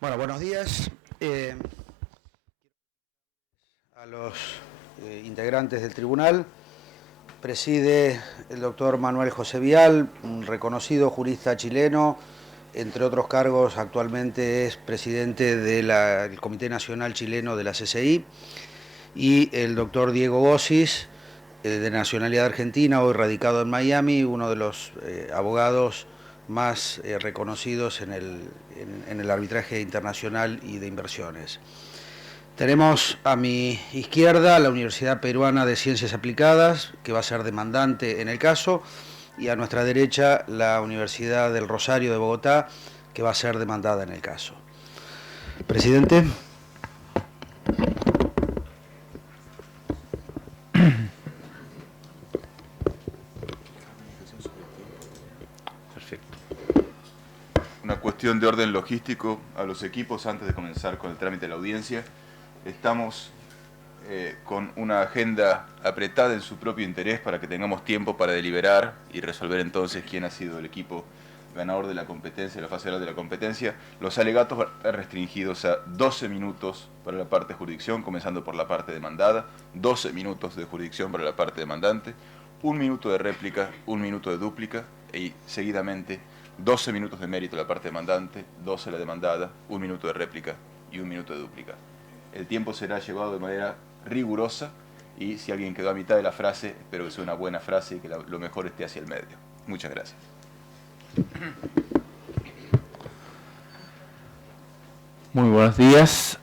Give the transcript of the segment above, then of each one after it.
Bueno, buenos días a los integrantes del tribunal. Preside el doctor Manuel José Vial, un reconocido jurista chileno, entre otros cargos actualmente es presidente del Comité Nacional Chileno de la CCI, y el doctor Diego Gossis, de nacionalidad argentina, hoy radicado en Miami, uno de los abogados más reconocidos en el arbitraje internacional y de inversiones. Tenemos a mi izquierda la Universidad Peruana de Ciencias Aplicadas, que va a ser demandante en el caso, y a nuestra derecha la Universidad del Rosario de Bogotá, que va a ser demandada en el caso. Presidente. Perfecto. Una cuestión de orden logístico a los equipos antes de comenzar con el trámite de la audiencia. Estamos con una agenda apretada en su propio interés para que tengamos tiempo para deliberar y resolver entonces quién ha sido el equipo ganador de la competencia, la fase oral de la competencia. Los alegatos van restringidos a 12 minutos para la parte de jurisdicción, comenzando por la parte demandada, 12 minutos de jurisdicción para la parte demandante, 1 minuto de réplica, 1 minuto de dúplica y seguidamente 12 minutos de mérito la parte demandante, 12 la demandada, 1 minuto de réplica y 1 minuto de dúplica. El tiempo será llevado de manera rigurosa y si alguien quedó a mitad de la frase, espero que sea una buena frase y que lo mejor esté hacia el medio. Muchas gracias. Muy buenos días.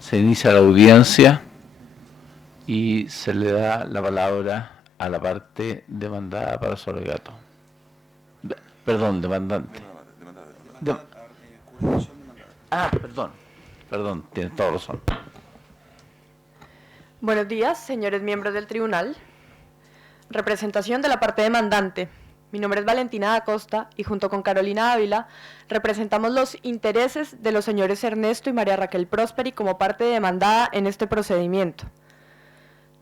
Se inicia la audiencia y se le da la palabra a la parte demandada para su alegato. Perdón, demandante. Perdón, tiene toda razón. Buenos días, señores miembros del tribunal. Representación de la parte demandante. Mi nombre es Valentina da Costa y junto con Carolina Ávila representamos los intereses de los señores Ernesto y María Raquel Prosperi como parte demandada en este procedimiento.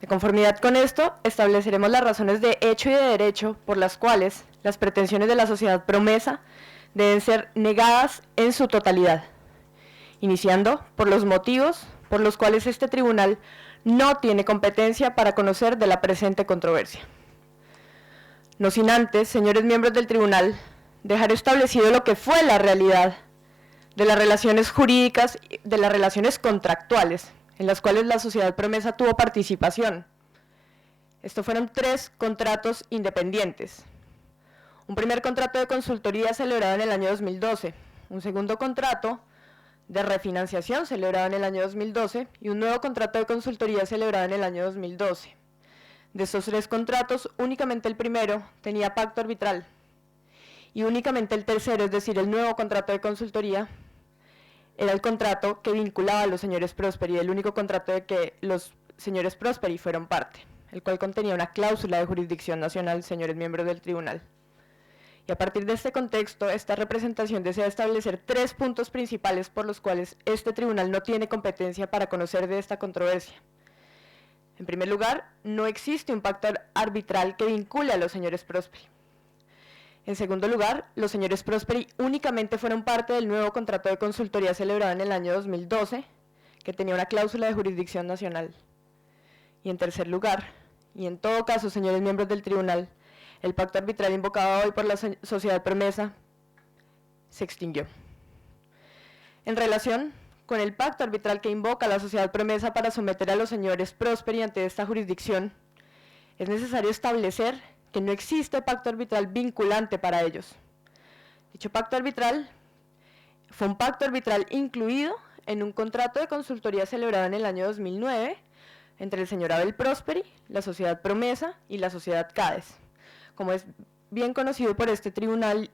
De conformidad con esto, estableceremos las razones de hecho y de derecho por las cuales las pretensiones de la sociedad Promesa deben ser negadas en su totalidad, iniciando por los motivos por los cuales este tribunal no tiene competencia para conocer de la presente controversia. No sin antes, señores miembros del tribunal, dejar establecido lo que fue la realidad de las relaciones jurídicas, de las relaciones contractuales, en las cuales la sociedad Promesa tuvo participación. Estos fueron 3 contratos independientes. Un primer contrato de consultoría celebrado en el año 2012, un segundo contrato de refinanciación celebrado en el año 2012 y un nuevo contrato de consultoría celebrado en el año 2012. De estos 3 contratos, únicamente el primero tenía pacto arbitral y únicamente el tercero, es decir, el nuevo contrato de consultoría, era el contrato que vinculaba a los señores Prosperi, el único contrato de que los señores Prosperi fueron parte, el cual contenía una cláusula de jurisdicción nacional, señores miembros del tribunal. Y a partir de este contexto, esta representación desea establecer 3 puntos principales por los cuales este tribunal no tiene competencia para conocer de esta controversia. En primer lugar, no existe un pacto arbitral que vincule a los señores Prosperi. En segundo lugar, los señores Prosperi únicamente fueron parte del nuevo contrato de consultoría celebrado en el año 2012, que tenía una cláusula de jurisdicción nacional. Y en tercer lugar, y en todo caso, señores miembros del tribunal, el pacto arbitral invocado hoy por la sociedad Promesa se extinguió. En relación con el pacto arbitral que invoca la sociedad Promesa para someter a los señores Prosperi ante esta jurisdicción, es necesario establecer que no existe pacto arbitral vinculante para ellos. Dicho pacto arbitral fue un pacto arbitral incluido en un contrato de consultoría celebrado en el año 2009 entre el señor Abel Prosperi, la sociedad Promesa y la sociedad Cades. Como es bien conocido por este tribunal,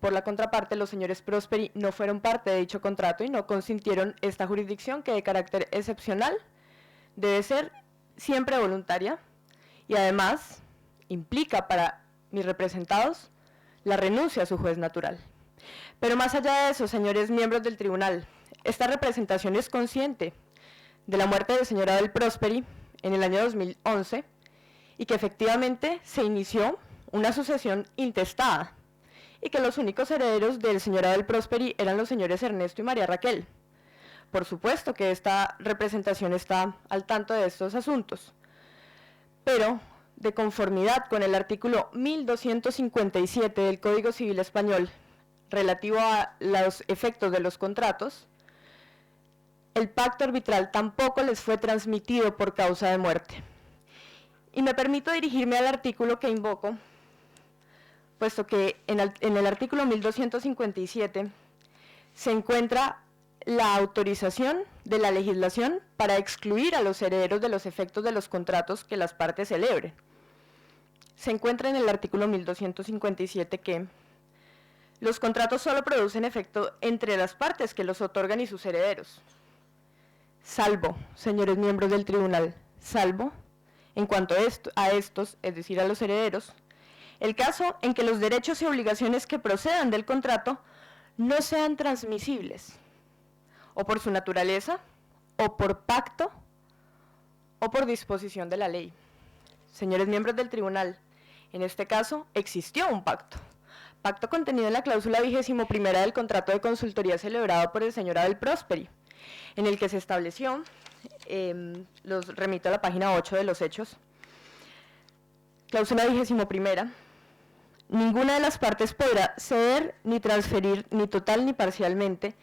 por la contraparte, los señores Prosperi no fueron parte de dicho contrato y no consintieron esta jurisdicción, que de carácter excepcional debe ser siempre voluntaria y además implica para mis representados la renuncia a su juez natural. Pero más allá de eso, señores miembros del tribunal, esta representación es consciente de la muerte del señor Abel Prosperi en el año 2011 y que efectivamente se inició una sucesión intestada y que los únicos herederos del señor Abel Prosperi eran los señores Ernesto y María Raquel. Por supuesto que esta representación está al tanto de estos asuntos, pero de conformidad con el artículo 1257 del Código Civil Español relativo a los efectos de los contratos, el pacto arbitral tampoco les fue transmitido por causa de muerte. Y me permito dirigirme al artículo que invoco, puesto que en el artículo 1257 se encuentra la autorización de la legislación para excluir a los herederos de los efectos de los contratos que las partes celebren. Se encuentra en el artículo 1257 que los contratos solo producen efecto entre las partes que los otorgan y sus herederos, salvo, señores miembros del tribunal, salvo, en cuanto a estos, es decir, a los herederos, el caso en que los derechos y obligaciones que procedan del contrato no sean transmisibles, o por su naturaleza, o por pacto, o por disposición de la ley. Señores miembros del tribunal, en este caso existió un pacto contenido en la cláusula 21ª del contrato de consultoría celebrado por el señor Abel Prosperi, en el que se estableció, los remito a la página 8 de los hechos, cláusula 21ª, ninguna de las partes podrá ceder ni transferir, ni total ni parcialmente,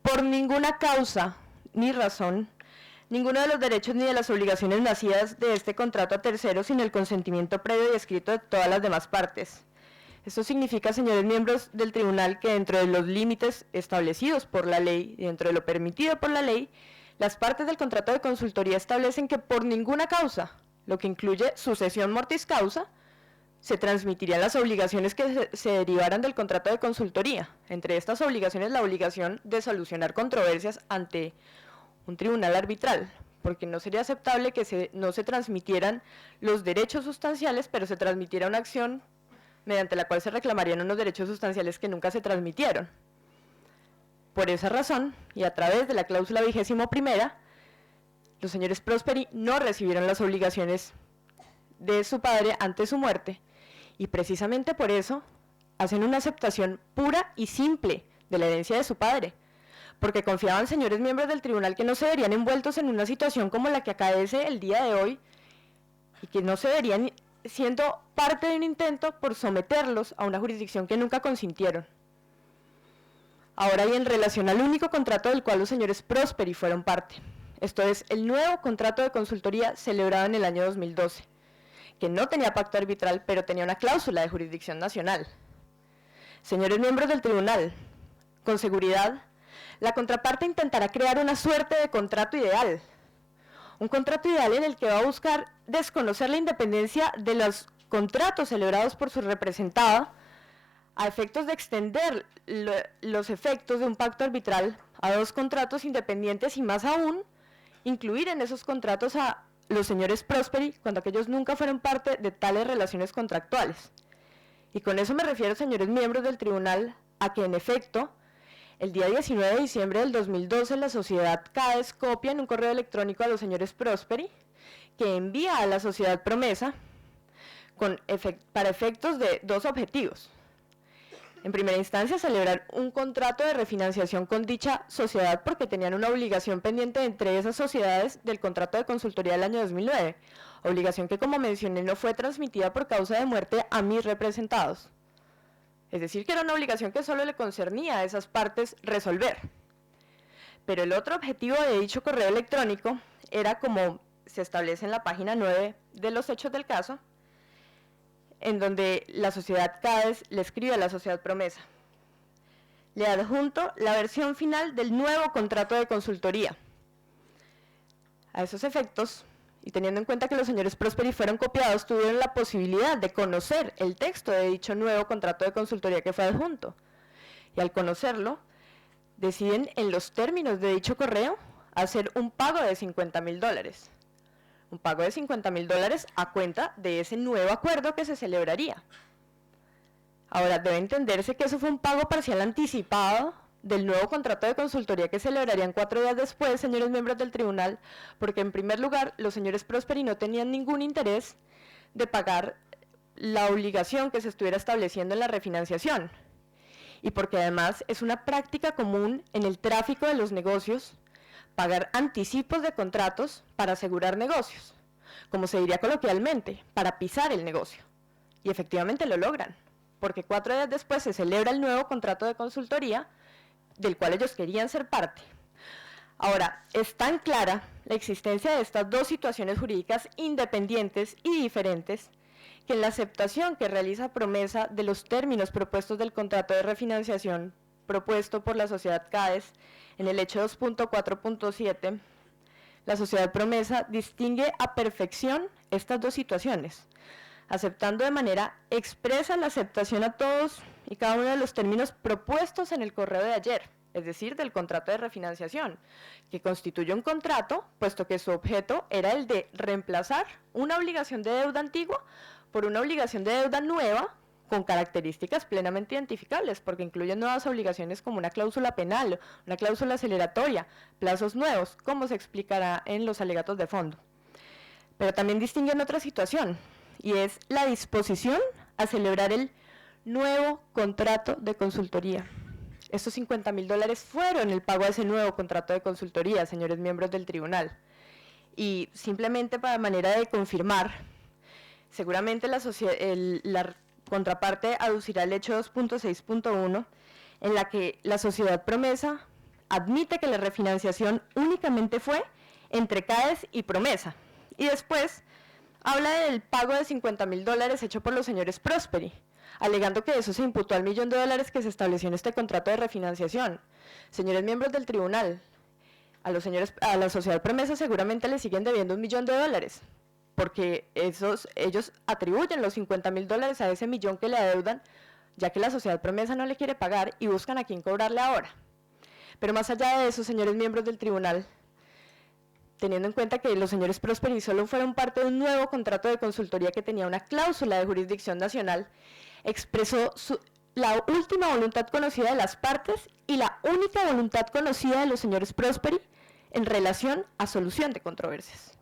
por ninguna causa ni razón, ninguno de los derechos ni de las obligaciones nacidas de este contrato a terceros sin el consentimiento previo y escrito de todas las demás partes. Esto significa, señores miembros del tribunal, que dentro de los límites establecidos por la ley y dentro de lo permitido por la ley, las partes del contrato de consultoría establecen que por ninguna causa, lo que incluye sucesión mortis causa, se transmitirían las obligaciones que se derivaran del contrato de consultoría. Entre estas obligaciones, la obligación de solucionar controversias ante un tribunal arbitral, porque no sería aceptable que no se transmitieran los derechos sustanciales, pero se transmitiera una acción mediante la cual se reclamarían unos derechos sustanciales que nunca se transmitieron. Por esa razón, y a través de la cláusula 21ª, los señores Prosperi no recibieron las obligaciones de su padre ante su muerte, y precisamente por eso hacen una aceptación pura y simple de la herencia de su padre, porque confiaban, señores miembros del tribunal, que no se verían envueltos en una situación como la que acaece el día de hoy, y que no se verían siendo parte de un intento por someterlos a una jurisdicción que nunca consintieron. Ahora, y en relación al único contrato del cual los señores Prosperi fueron parte, esto es, el nuevo contrato de consultoría celebrado en el año 2012, que no tenía pacto arbitral, pero tenía una cláusula de jurisdicción nacional. Señores miembros del tribunal, con seguridad, la contraparte intentará crear una suerte de contrato ideal, un contrato ideal en el que va a buscar desconocer la independencia de los contratos celebrados por su representada a efectos de extender los efectos de un pacto arbitral a dos contratos independientes y más aún, incluir en esos contratos a los señores Prosperi cuando aquellos nunca fueron parte de tales relaciones contractuales. Y con eso me refiero, señores miembros del tribunal, a que en efecto, el día 19 de diciembre del 2012, la sociedad CADES copia en un correo electrónico a los señores Prosperi, que envía a la sociedad Promesa para efectos de dos objetivos. En primera instancia, celebrar un contrato de refinanciación con dicha sociedad porque tenían una obligación pendiente entre esas sociedades del contrato de consultoría del año 2009, obligación que, como mencioné, no fue transmitida por causa de muerte a mis representados. Es decir, que era una obligación que solo le concernía a esas partes resolver. Pero el otro objetivo de dicho correo electrónico era, como se establece en la página 9 de los hechos del caso, en donde la sociedad CADES le escribe a la sociedad Promesa: le adjunto la versión final del nuevo contrato de consultoría. A esos efectos, y teniendo en cuenta que los señores Prosperi fueron copiados, tuvieron la posibilidad de conocer el texto de dicho nuevo contrato de consultoría que fue adjunto. Y al conocerlo, deciden en los términos de dicho correo hacer un pago de $50,000. Un pago de $50,000 a cuenta de ese nuevo acuerdo que se celebraría. Ahora, debe entenderse que eso fue un pago parcial anticipado del nuevo contrato de consultoría que celebrarían 4 días después, señores miembros del tribunal, porque en primer lugar, los señores Prosperi no tenían ningún interés de pagar la obligación que se estuviera estableciendo en la refinanciación, y porque además es una práctica común en el tráfico de los negocios pagar anticipos de contratos para asegurar negocios, como se diría coloquialmente, para pisar el negocio. Y efectivamente lo logran, porque 4 días después se celebra el nuevo contrato de consultoría del cual ellos querían ser parte. Ahora, es tan clara la existencia de estas dos situaciones jurídicas independientes y diferentes que en la aceptación que realiza Promesa de los términos propuestos del contrato de refinanciación propuesto por la sociedad CADES en el hecho 2.4.7, la sociedad Promesa distingue a perfección estas dos situaciones, aceptando de manera expresa la aceptación a todos y cada uno de los términos propuestos en el correo de ayer, es decir, del contrato de refinanciación, que constituye un contrato, puesto que su objeto era el de reemplazar una obligación de deuda antigua por una obligación de deuda nueva con características plenamente identificables, porque incluyen nuevas obligaciones como una cláusula penal, una cláusula aceleratoria, plazos nuevos, como se explicará en los alegatos de fondo. Pero también distinguen otra situación, y es la disposición a celebrar el nuevo contrato de consultoría. Estos $50.000 fueron el pago de ese nuevo contrato de consultoría, señores miembros del tribunal. Y simplemente para manera de confirmar, seguramente la contraparte aducirá el hecho 2.6.1, en la que la sociedad Promesa admite que la refinanciación únicamente fue entre CADES y Promesa. Y después habla del pago de $50.000 hecho por los señores Prosperi, alegando que eso se imputó al $1.000.000 que se estableció en este contrato de refinanciación. Señores miembros del tribunal, a la sociedad Promesa seguramente le siguen debiendo $1.000.000, porque ellos atribuyen los $50.000 a ese millón que le adeudan, ya que la sociedad Promesa no le quiere pagar y buscan a quién cobrarle ahora. Pero más allá de eso, señores miembros del tribunal, teniendo en cuenta que los señores Prosperi solo fueron parte de un nuevo contrato de consultoría que tenía una cláusula de jurisdicción nacional, expresó la última voluntad conocida de las partes y la única voluntad conocida de los señores Prosperi en relación a solución de controversias.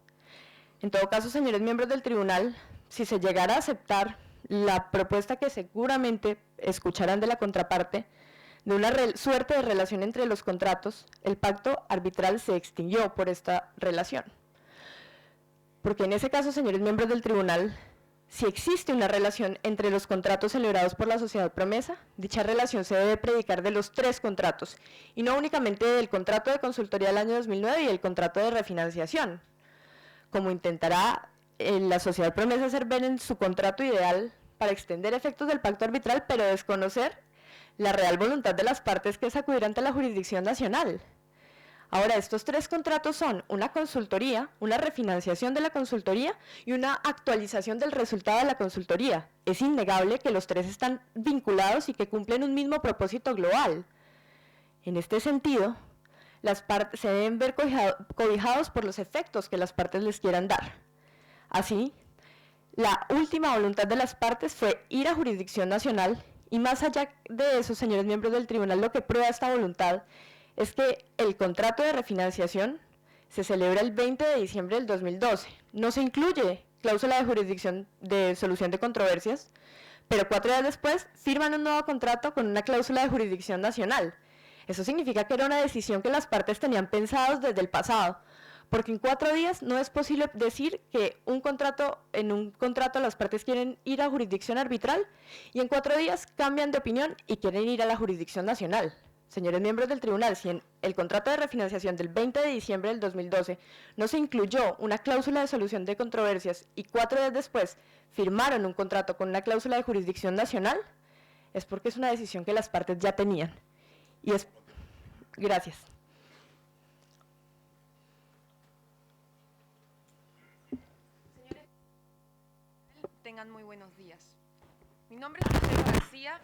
En todo caso, señores miembros del tribunal, si se llegara a aceptar la propuesta que seguramente escucharán de la contraparte, de una suerte de relación entre los contratos, el pacto arbitral se extinguió por esta relación. Porque en ese caso, señores miembros del tribunal, si existe una relación entre los contratos celebrados por la sociedad Promesa, dicha relación se debe predicar de los 3 contratos, y no únicamente del contrato de consultoría del año 2009 y el contrato de refinanciación, como intentará la sociedad Promesa hacer ver en su contrato ideal para extender efectos del pacto arbitral, pero desconocer la real voluntad de las partes, que es acudir ante la jurisdicción nacional. Ahora, estos 3 contratos son una consultoría, una refinanciación de la consultoría y una actualización del resultado de la consultoría. Es innegable que los 3 están vinculados y que cumplen un mismo propósito global. En este sentido, las partes se deben ver cobijados por los efectos que las partes les quieran dar. Así, la última voluntad de las partes fue ir a jurisdicción nacional, y más allá de eso, señores miembros del tribunal, lo que prueba esta voluntad es que el contrato de refinanciación se celebra el 20 de diciembre del 2012. No se incluye cláusula de jurisdicción de solución de controversias, pero 4 días después firman un nuevo contrato con una cláusula de jurisdicción nacional. Eso significa que era una decisión que las partes tenían pensados desde el pasado, porque en 4 días no es posible decir que en un contrato las partes quieren ir a jurisdicción arbitral y en 4 días cambian de opinión y quieren ir a la jurisdicción nacional. Señores miembros del tribunal, si en el contrato de refinanciación del 20 de diciembre del 2012 no se incluyó una cláusula de solución de controversias y 4 días después firmaron un contrato con una cláusula de jurisdicción nacional, es porque es una decisión que las partes ya tenían. Y es... Gracias. Tengan muy buenos días. Mi nombre es Rocío García.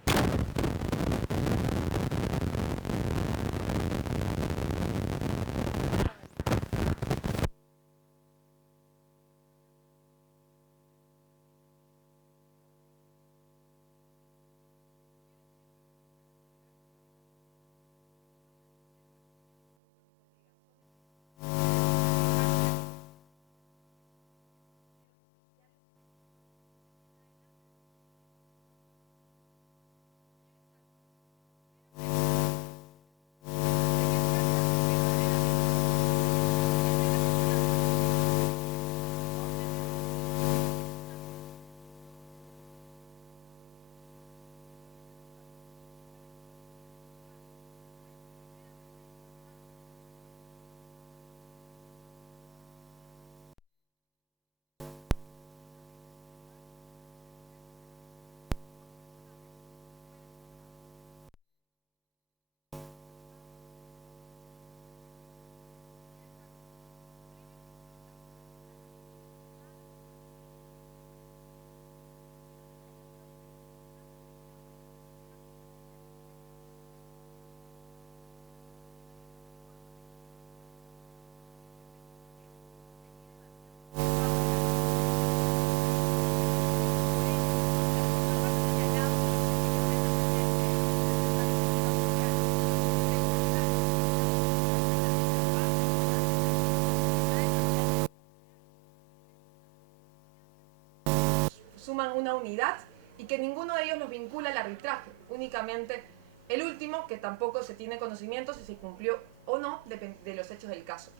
suman una unidad y que ninguno de ellos los vincula al arbitraje, únicamente el último, que tampoco se tiene conocimiento si se cumplió o no de los hechos del caso.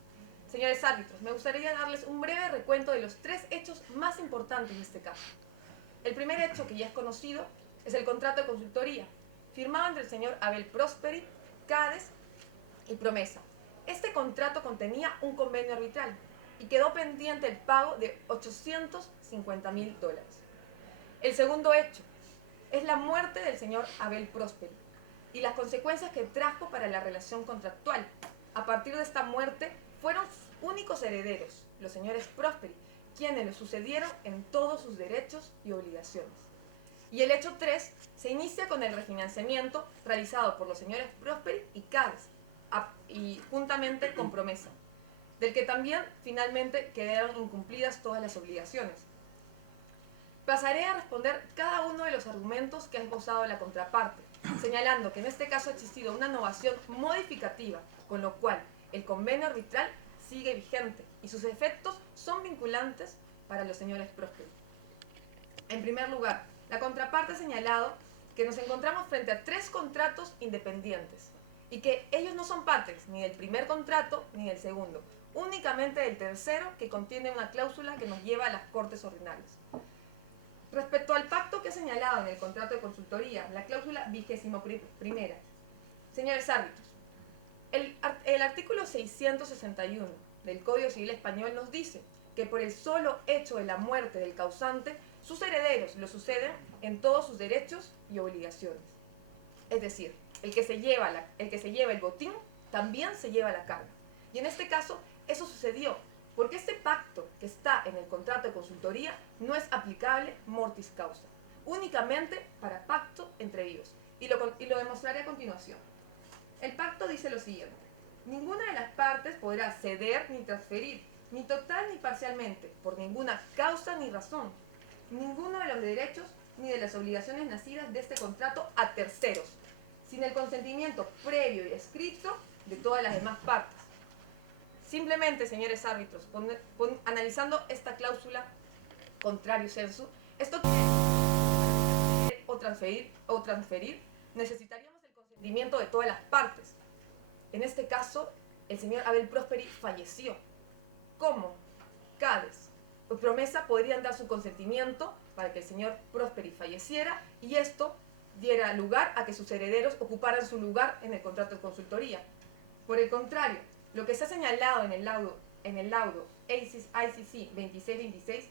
Señores árbitros, me gustaría darles un breve recuento de los 3 hechos más importantes de este caso. El primer hecho, que ya es conocido, es el contrato de consultoría, firmado entre el señor Abel Prosperi, CADES y Promesa. Este contrato contenía un convenio arbitral y quedó pendiente el pago de $850.000. El segundo hecho es la muerte del señor Abel Prosperi y las consecuencias que trajo para la relación contractual. A partir de esta muerte fueron sus únicos herederos, los señores Prosperi, quienes le sucedieron en todos sus derechos y obligaciones. Y el hecho 3 se inicia con el refinanciamiento realizado por los señores Prosperi y CADES, y juntamente con Promesa, del que también finalmente quedaron incumplidas todas las obligaciones. Pasaré a responder cada uno de los argumentos que ha esbozado la contraparte, señalando que en este caso ha existido una novación modificativa, con lo cual el convenio arbitral sigue vigente y sus efectos son vinculantes para los señores Prosperi. En primer lugar, la contraparte ha señalado que nos encontramos frente a 3 contratos independientes y que ellos no son partes ni del primer contrato ni del segundo, únicamente del tercero, que contiene una cláusula que nos lleva a las Cortes Ordinarias. Respecto al pacto que ha señalado en el contrato de consultoría, la cláusula 21ª, señores árbitros, el artículo 661 del Código Civil Español nos dice que por el solo hecho de la muerte del causante, sus herederos lo suceden en todos sus derechos y obligaciones. Es decir, el que se lleva el botín también se lleva la carga. Y en este caso, eso sucedió, porque este pacto que está en el contrato de consultoría no es aplicable mortis causa, únicamente para pacto entre vivos. Y lo demostraré a continuación. El pacto dice lo siguiente: ninguna de las partes podrá ceder ni transferir, ni total ni parcialmente, por ninguna causa ni razón, ninguno de los derechos ni de las obligaciones nacidas de este contrato a terceros, sin el consentimiento previo y escrito de todas las demás partes. Simplemente, señores árbitros, analizando esta cláusula contrario sensu, esto quiere o transferir, necesitaríamos el consentimiento de todas las partes. En este caso, el señor Abel Prosperi falleció. ¿Cómo? CADES o Promesa podrían dar su consentimiento para que el señor Prosperi falleciera y esto diera lugar a que sus herederos ocuparan su lugar en el contrato de consultoría. Por el contrario, lo que se ha señalado en el laudo ICC 2626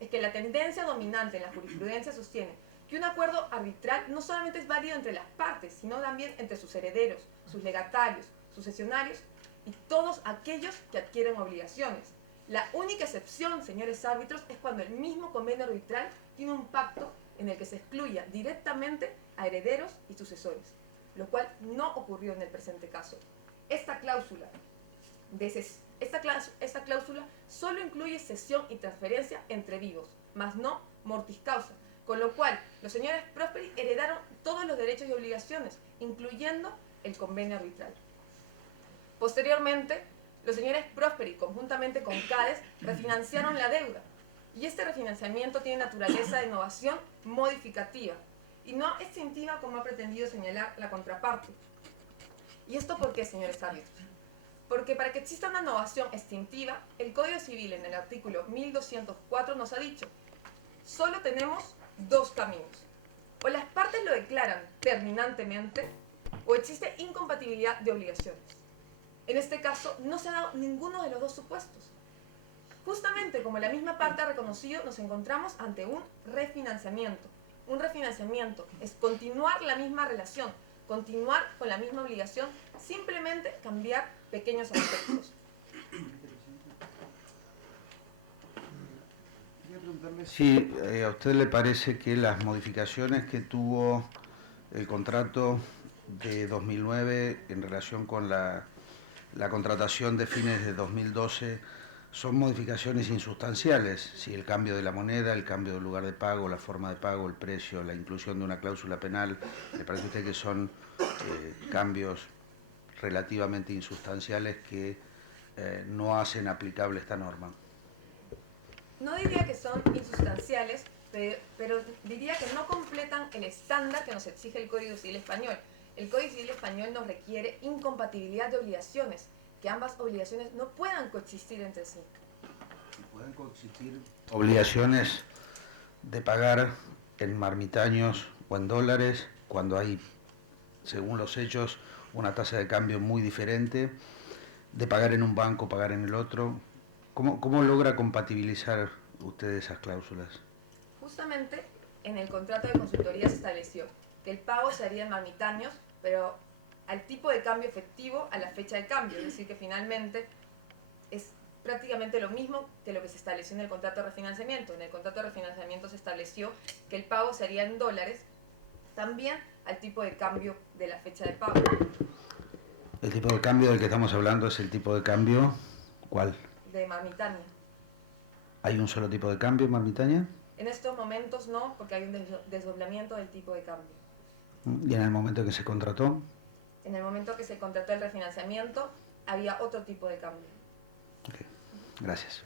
es que la tendencia dominante en la jurisprudencia sostiene que un acuerdo arbitral no solamente es válido entre las partes, sino también entre sus herederos, sus legatarios, sucesionarios y todos aquellos que adquieren obligaciones. La única excepción, señores árbitros, es cuando el mismo convenio arbitral tiene un pacto en el que se excluya directamente a herederos y sucesores, lo cual no ocurrió en el presente caso. Esta cláusula solo incluye cesión y transferencia entre vivos, mas no mortis causa, con lo cual los señores Prosperi heredaron todos los derechos y obligaciones, incluyendo el convenio arbitral. Posteriormente, los señores Prosperi, conjuntamente con CADES, refinanciaron la deuda, y este refinanciamiento tiene naturaleza de innovación modificativa, y no extintiva como ha pretendido señalar la contraparte. ¿Y esto por qué, señores árbitros? Porque para que exista una innovación extintiva, el Código Civil en el artículo 1204 nos ha dicho: solo tenemos 2 caminos. O las partes lo declaran terminantemente, o existe incompatibilidad de obligaciones. En este caso, no se ha dado ninguno de los 2 supuestos. Justamente como la misma parte ha reconocido, nos encontramos ante un refinanciamiento. Un refinanciamiento es continuar la misma relación, continuar con la misma obligación, simplemente cambiar pequeños aspectos. Quería preguntarle si a usted le parece que las modificaciones que tuvo el contrato de 2009 en relación con la contratación de fines de 2012 son modificaciones insustanciales, si el cambio de la moneda, el cambio del lugar de pago, la forma de pago, el precio, la inclusión de una cláusula penal, ¿le parece a usted que son cambios relativamente insustanciales que no hacen aplicable esta norma? No diría que son insustanciales, pero diría que no completan el estándar que nos exige el Código Civil Español. El Código Civil Español nos requiere incompatibilidad de obligaciones, que ambas obligaciones no puedan coexistir entre sí. ¿Pueden coexistir obligaciones de pagar en marmitaños o en dólares cuando hay, según los hechos, una tasa de cambio muy diferente, de pagar en un banco, pagar en el otro? ¿Cómo logra compatibilizar usted esas cláusulas? Justamente en el contrato de consultoría se estableció que el pago se haría en marmitaños, pero al tipo de cambio efectivo a la fecha de cambio, es decir, que finalmente es prácticamente lo mismo que lo que se estableció en el contrato de refinanciamiento. En el contrato de refinanciamiento se estableció que el pago se haría en dólares, también al tipo de cambio de la fecha de pago. ¿El tipo de cambio del que estamos hablando es el tipo de cambio cuál? De Marmitaña. ¿Hay un solo tipo de cambio en Marmitaña? En estos momentos no, porque hay un desdoblamiento del tipo de cambio. ¿Y en el momento que se contrató? En el momento que se contrató el refinanciamiento, había otro tipo de cambio. Okay. Gracias.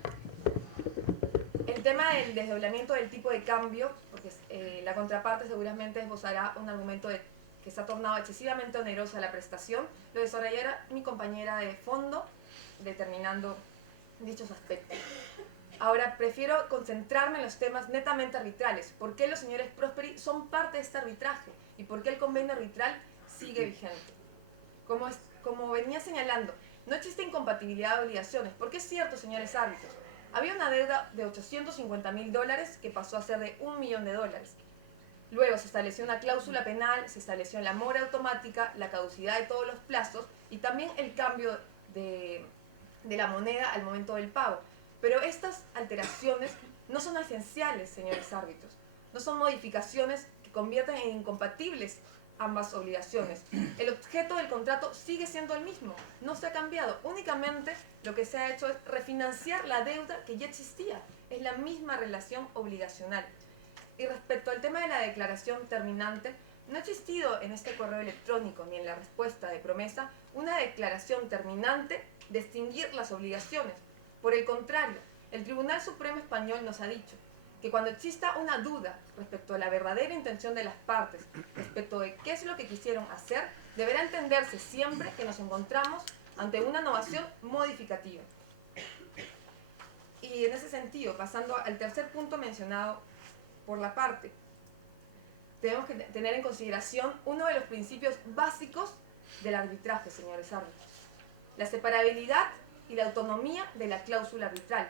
El tema del desdoblamiento del tipo de cambio, porque la contraparte seguramente esbozará un argumento de que se ha tornado excesivamente onerosa la prestación, lo desarrollará mi compañera de fondo, determinando dichos aspectos. Ahora, prefiero concentrarme en los temas netamente arbitrales. ¿Por qué los señores Prosperi son parte de este arbitraje? ¿Y por qué el convenio arbitral sigue vigente? Como venía señalando, no existe incompatibilidad de obligaciones, porque es cierto, señores árbitros, había una deuda de $850.000 que pasó a ser de $1 millón. Luego se estableció una cláusula penal, se estableció la mora automática, la caducidad de todos los plazos y también el cambio de la moneda al momento del pago. Pero estas alteraciones no son esenciales, señores árbitros. No son modificaciones que conviertan en incompatibles ambas obligaciones. El objeto del contrato sigue siendo el mismo, no se ha cambiado. Únicamente lo que se ha hecho es refinanciar la deuda que ya existía. Es la misma relación obligacional. Y respecto al tema de la declaración terminante, no ha existido en este correo electrónico ni en la respuesta de promesa una declaración terminante de extinguir las obligaciones. Por el contrario, el Tribunal Supremo Español nos ha dicho que cuando exista una duda respecto a la verdadera intención de las partes, respecto de qué es lo que quisieron hacer, deberá entenderse siempre que nos encontramos ante una novación modificativa. Y en ese sentido, pasando al tercer punto mencionado por la parte, tenemos que tener en consideración uno de los principios básicos del arbitraje, señores árbitros: la separabilidad y la autonomía de la cláusula arbitral.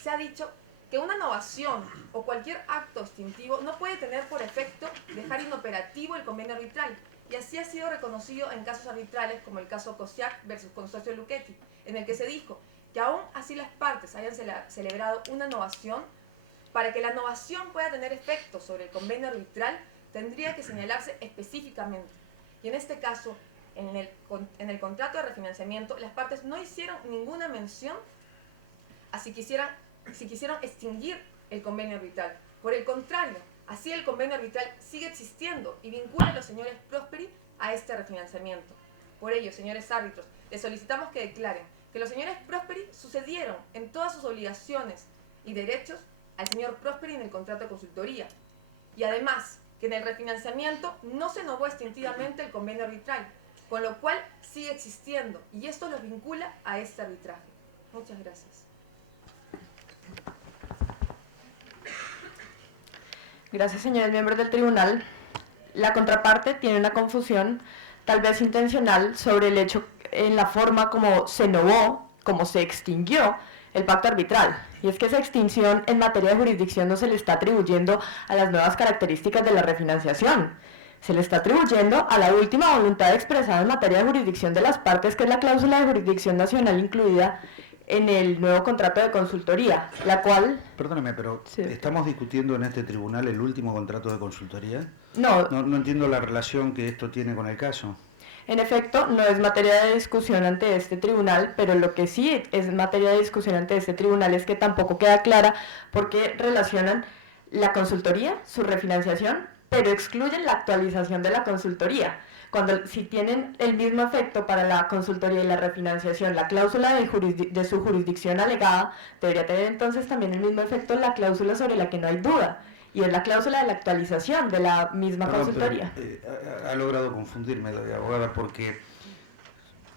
Se ha dicho que una novación o cualquier acto extintivo no puede tener por efecto dejar inoperativo el convenio arbitral, y así ha sido reconocido en casos arbitrales como el caso Cosiac versus Consorcio Luchetti, en el que se dijo que aún así las partes hayan celebrado una novación, para que la novación pueda tener efecto sobre el convenio arbitral, tendría que señalarse específicamente. Y en este caso, en el contrato de refinanciamiento, las partes no hicieron ninguna mención a si quisieran extinguir el convenio arbitral. Por el contrario, así el convenio arbitral sigue existiendo y vincula a los señores Prosperi a este refinanciamiento. Por ello, señores árbitros, les solicitamos que declaren que los señores Prosperi sucedieron en todas sus obligaciones y derechos al señor Prosperi en el contrato de consultoría, y además que en el refinanciamiento no se novó extintivamente el convenio arbitral, con lo cual sigue existiendo, y esto los vincula a este arbitraje. Muchas gracias. Gracias, señores miembros del tribunal. La contraparte tiene una confusión, tal vez intencional, sobre el hecho en la forma como se novó, como se extinguió el pacto arbitral. Y es que esa extinción en materia de jurisdicción no se le está atribuyendo a las nuevas características de la refinanciación. Se le está atribuyendo a la última voluntad expresada en materia de jurisdicción de las partes, que es la cláusula de jurisdicción nacional incluida en el nuevo contrato de consultoría, la cual... Perdóneme, pero Sí. ¿estamos discutiendo en este tribunal el último contrato de consultoría? No, No entiendo la relación que esto tiene con el caso. en efecto, no es materia de discusión ante este tribunal, pero lo que sí es materia de discusión ante este tribunal es que tampoco queda clara por qué relacionan la consultoría, su refinanciación, pero excluyen la actualización de la consultoría. Cuando si tienen el mismo efecto para la consultoría y la refinanciación, la cláusula de su jurisdicción alegada, debería tener entonces también el mismo efecto la cláusula sobre la que no hay duda. y es la cláusula de la actualización de la misma Perdón, consultoría. pero, ha logrado confundirme, doña abogada, porque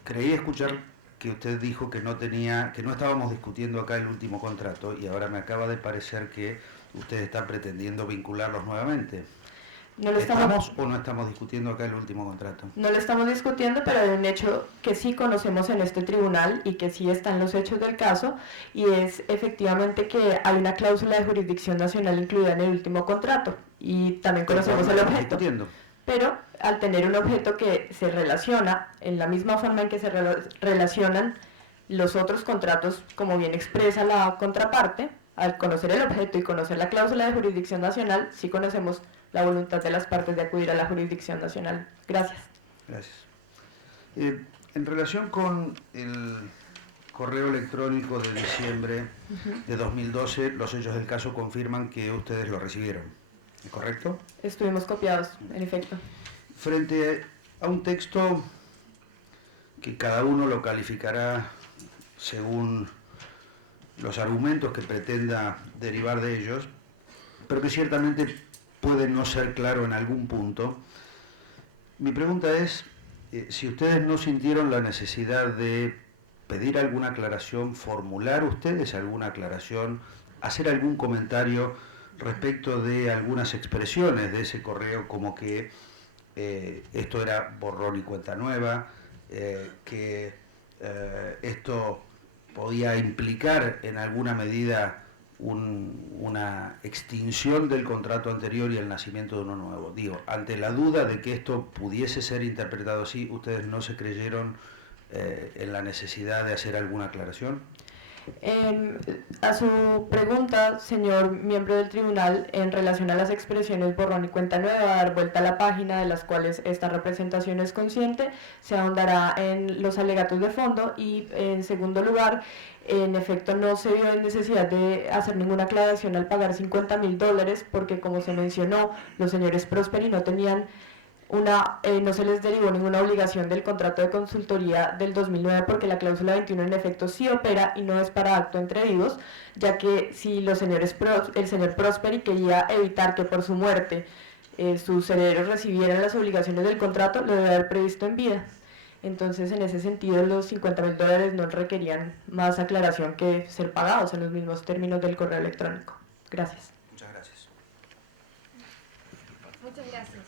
creí escuchar que usted dijo que no estábamos discutiendo acá el último contrato, y ahora me acaba de parecer que usted está pretendiendo vincularlos nuevamente. No lo ¿Estamos o no estamos discutiendo acá el último contrato? No lo estamos discutiendo, pero hay un hecho que sí conocemos en este tribunal y que sí están los hechos del caso, y es efectivamente que hay una cláusula de jurisdicción nacional incluida en el último contrato, y también conocemos el objeto. Pero al tener un objeto que se relaciona en la misma forma en que se relacionan los otros contratos, como bien expresa la contraparte, al conocer el objeto y conocer la cláusula de jurisdicción nacional, sí conocemos la voluntad de las partes de acudir a la jurisdicción nacional. Gracias. Gracias. En relación con el correo electrónico de diciembre de 2012, los hechos del caso confirman que ustedes lo recibieron. ¿Es correcto? Estuvimos copiados, en efecto. Frente a un texto que cada uno lo calificará según los argumentos que pretenda derivar de ellos, pero que ciertamente puede no ser claro en algún punto, mi pregunta es si ustedes no sintieron la necesidad de pedir alguna aclaración, formular ustedes alguna aclaración, hacer algún comentario respecto de algunas expresiones de ese correo, como que esto era borrón y cuenta nueva, que esto podía implicar en alguna medida una extinción del contrato anterior y el nacimiento de uno nuevo. Digo, ante la duda de que esto pudiese ser interpretado así, ¿ustedes no se creyeron en la necesidad de hacer alguna aclaración? A su pregunta, señor miembro del tribunal, en relación a las expresiones borrón y cuenta nueva, dar vuelta a la página de las cuales esta representación es consciente, se ahondará en los alegatos de fondo y, en segundo lugar, en efecto no se vio en necesidad de hacer ninguna aclaración al pagar $50,000 porque, como se mencionó, los señores Prosperi no tenían no se les derivó ninguna obligación del contrato de consultoría del 2009 porque la cláusula 21 en efecto sí opera y no es para acto entre vivos, ya que si el señor Prosperi quería evitar que por su muerte sus herederos recibieran las obligaciones del contrato, lo debe haber previsto en vida. Entonces, en ese sentido, los $50,000 no requerían más aclaración que ser pagados en los mismos términos del correo electrónico. Gracias. Muchas gracias. Muchas gracias.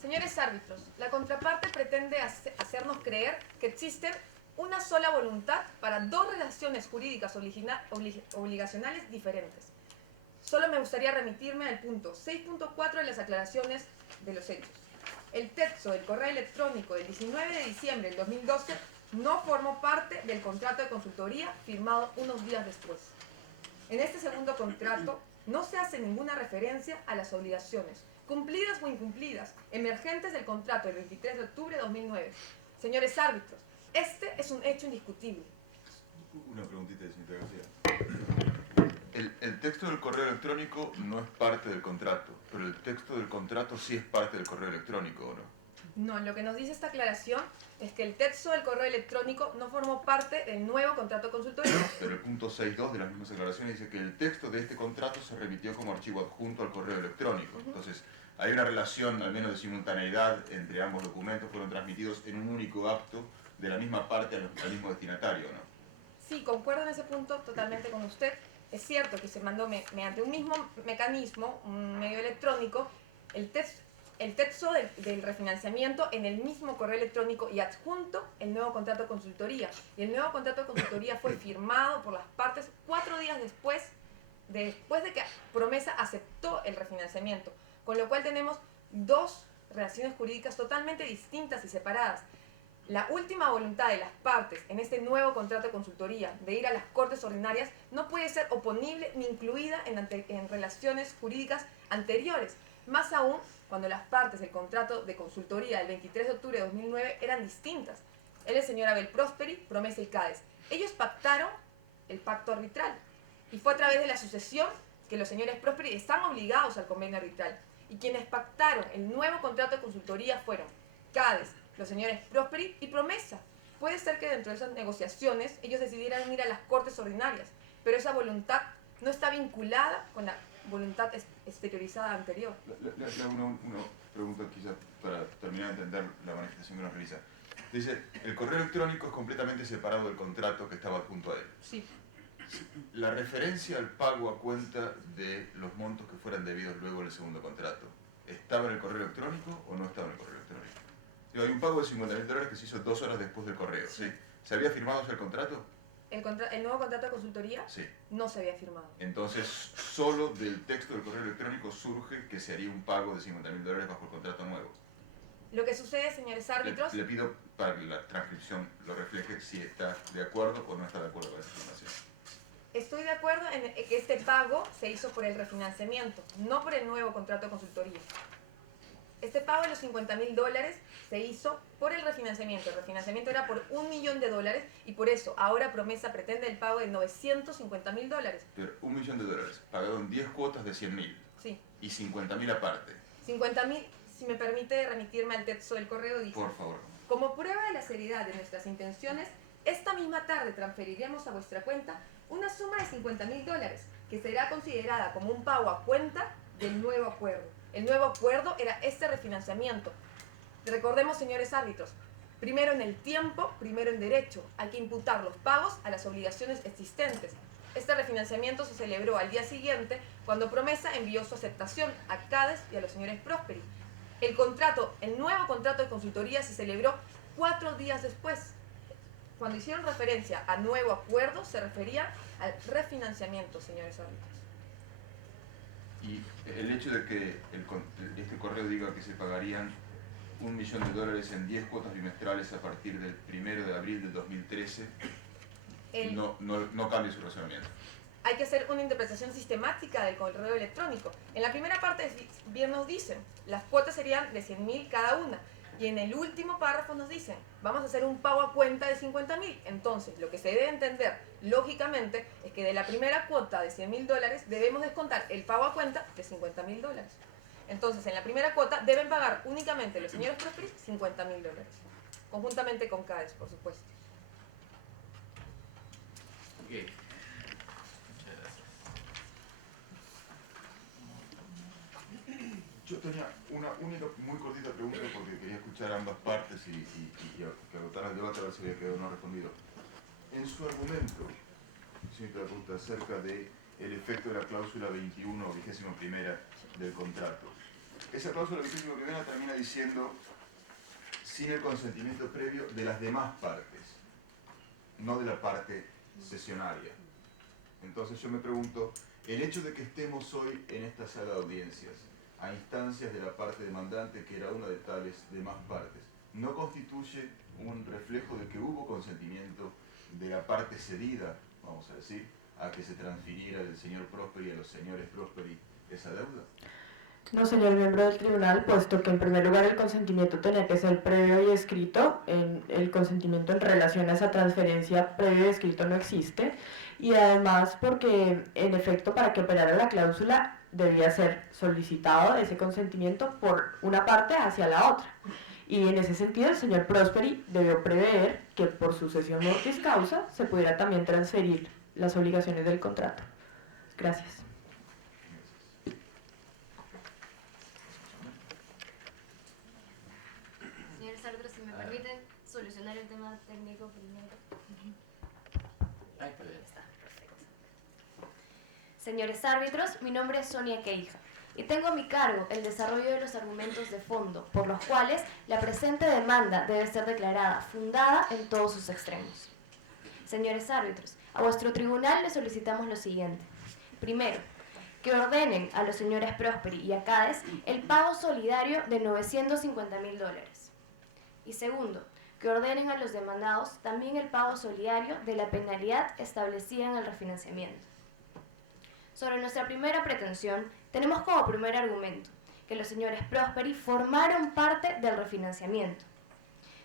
Señores árbitros, la contraparte pretende hacernos creer que existe una sola voluntad para dos relaciones jurídicas obligacionales diferentes. Solo me gustaría remitirme al punto 6.4 de las aclaraciones de los hechos. El texto del correo electrónico del 19 de diciembre del 2012 no formó parte del contrato de consultoría firmado unos días después. En este segundo contrato no se hace ninguna referencia a las obligaciones, cumplidas o incumplidas, emergentes del contrato del 23 de octubre de 2009. Señores árbitros, este es un hecho indiscutible. Una preguntita, señora García. El texto del correo electrónico no es parte del contrato, pero el texto del contrato sí es parte del correo electrónico, ¿o no? No, lo que nos dice esta aclaración es que el texto del correo electrónico no formó parte del nuevo contrato de consultoría. Pero el punto 6.2 de las mismas aclaraciones dice que el texto de este contrato se remitió como archivo adjunto al correo electrónico. Entonces, hay una relación, al menos de simultaneidad, entre ambos documentos, fueron transmitidos en un único acto de la misma parte al mismo destinatario, ¿no? Sí, concuerdo en ese punto totalmente con usted. Es cierto que se mandó mediante un mismo mecanismo, un medio electrónico, el texto del refinanciamiento en el mismo correo electrónico y adjunto el nuevo contrato de consultoría. Y el nuevo contrato de consultoría fue firmado por las partes 4 días después de que Promesa aceptó el refinanciamiento. Con lo cual tenemos dos relaciones jurídicas totalmente distintas y separadas. La última voluntad de las partes en este nuevo contrato de consultoría de ir a las cortes ordinarias no puede ser oponible ni incluida en relaciones jurídicas anteriores. Más aún cuando las partes del contrato de consultoría del 23 de octubre de 2009 eran distintas. Él, el señor Abel Prosperi, Promesa y Cádiz. Ellos pactaron el pacto arbitral y fue a través de la sucesión que los señores Prosperi están obligados al convenio arbitral. Y quienes pactaron el nuevo contrato de consultoría fueron Cádiz, los señores Prosperi y Promesa. Puede ser que dentro de esas negociaciones ellos decidieran ir a las cortes ordinarias, pero esa voluntad no está vinculada con la voluntad exteriorizada anterior. Le hago una pregunta quizás para terminar de entender la manifestación que nos realiza. Dice, el correo electrónico es completamente separado del contrato que estaba junto a él. Sí. La referencia al pago a cuenta de los montos que fueran debidos luego en el segundo contrato, ¿estaba en el correo electrónico o no estaba en el correo electrónico? Digo, hay un pago de $50.000 que se hizo 2 horas después del correo, ¿sí? ¿Se había firmado ya el contrato? El nuevo contrato de consultoría Sí. no se había firmado. Entonces, solo del texto del correo electrónico surge que se haría un pago de $50.000 bajo el contrato nuevo. Lo que sucede, señores árbitros, Le pido para que la transcripción lo refleje si está de acuerdo o no está de acuerdo con esa información. estoy de acuerdo en que este pago se hizo por el refinanciamiento, no por el nuevo contrato de consultoría. Este pago de los $50.000 se hizo por el refinanciamiento. El refinanciamiento era por $1 millón y por eso ahora Promesa pretende el pago de $950.000. Pero $1 millón pagado en 10 cuotas de 100.000 Sí. y 50.000 aparte. 50.000, si me permite remitirme al texto del correo, dice: Por favor. como prueba de la seriedad de nuestras intenciones, esta misma tarde transferiremos a vuestra cuenta una suma de $50.000 que será considerada como un pago a cuenta del nuevo acuerdo. El nuevo acuerdo era este refinanciamiento. Recordemos, señores árbitros, primero en el tiempo, primero en derecho. Hay que imputar los pagos a las obligaciones existentes. Este refinanciamiento se celebró al día siguiente cuando Promesa envió su aceptación a CADES y a los señores Prosperi. El nuevo contrato de consultoría se celebró 4 días después. Cuando hicieron referencia a nuevo acuerdo, se refería al refinanciamiento, señores árbitros. Y el hecho de que este correo diga que se pagarían $1 millón en 10 cuotas bimestrales a partir del 1 de abril del 2013 no cambia su razonamiento. Hay que hacer una interpretación sistemática del correo electrónico. En la primera parte bien nos dicen, las cuotas serían de 100.000 cada una. Y en el último párrafo nos dicen, vamos a hacer un pago a cuenta de 50.000. Entonces, lo que se debe entender, lógicamente, es que de la primera cuota de $100.000 debemos descontar el pago a cuenta de $50.000. Entonces, en la primera cuota deben pagar únicamente los señores Prosperi $50.000. Conjuntamente con CADES, por supuesto. Okay. Yo tenía una única, muy cortita pregunta porque quería escuchar ambas partes y que agotar el debate a ver si había quedado no respondido. En su argumento, señorita Puta, acerca del efecto de la cláusula 21 o 21ª del contrato, esa cláusula 21ª termina diciendo sin el consentimiento previo de las demás partes, no de la parte sesionaria. Entonces yo me pregunto, el hecho de que estemos hoy en esta sala de audiencias, a instancias de la parte demandante, que era una de tales demás partes, ¿no constituye un reflejo de que hubo consentimiento de la parte cedida, vamos a decir, a que se transfiriera del señor Prosperi a los señores Prosperi esa deuda? No, señor miembro del tribunal, puesto que en primer lugar el consentimiento tenía que ser previo y escrito, el consentimiento en relación a esa transferencia previo y escrito no existe, y además porque en efecto para que operara la cláusula debía ser solicitado ese consentimiento por una parte hacia la otra. Y en ese sentido el señor Prosperi debió prever que por sucesión mortis causa se pudiera también transferir las obligaciones del contrato. Gracias. Señores árbitros, si me permiten solucionar el tema técnico primero. Ahí está bien. Está, perfecto. Señores árbitros, mi nombre es Sonia Queija y tengo a mi cargo el desarrollo de los argumentos de fondo, por los cuales la presente demanda debe ser declarada fundada en todos sus extremos. Señores árbitros, a vuestro tribunal le solicitamos lo siguiente. Primero, que ordenen a los señores Prosperi y a CADES el pago solidario de $950.000. Y segundo, que ordenen a los demandados también el pago solidario de la penalidad establecida en el refinanciamiento. Sobre nuestra primera pretensión, tenemos como primer argumento que los señores Prosperi formaron parte del refinanciamiento.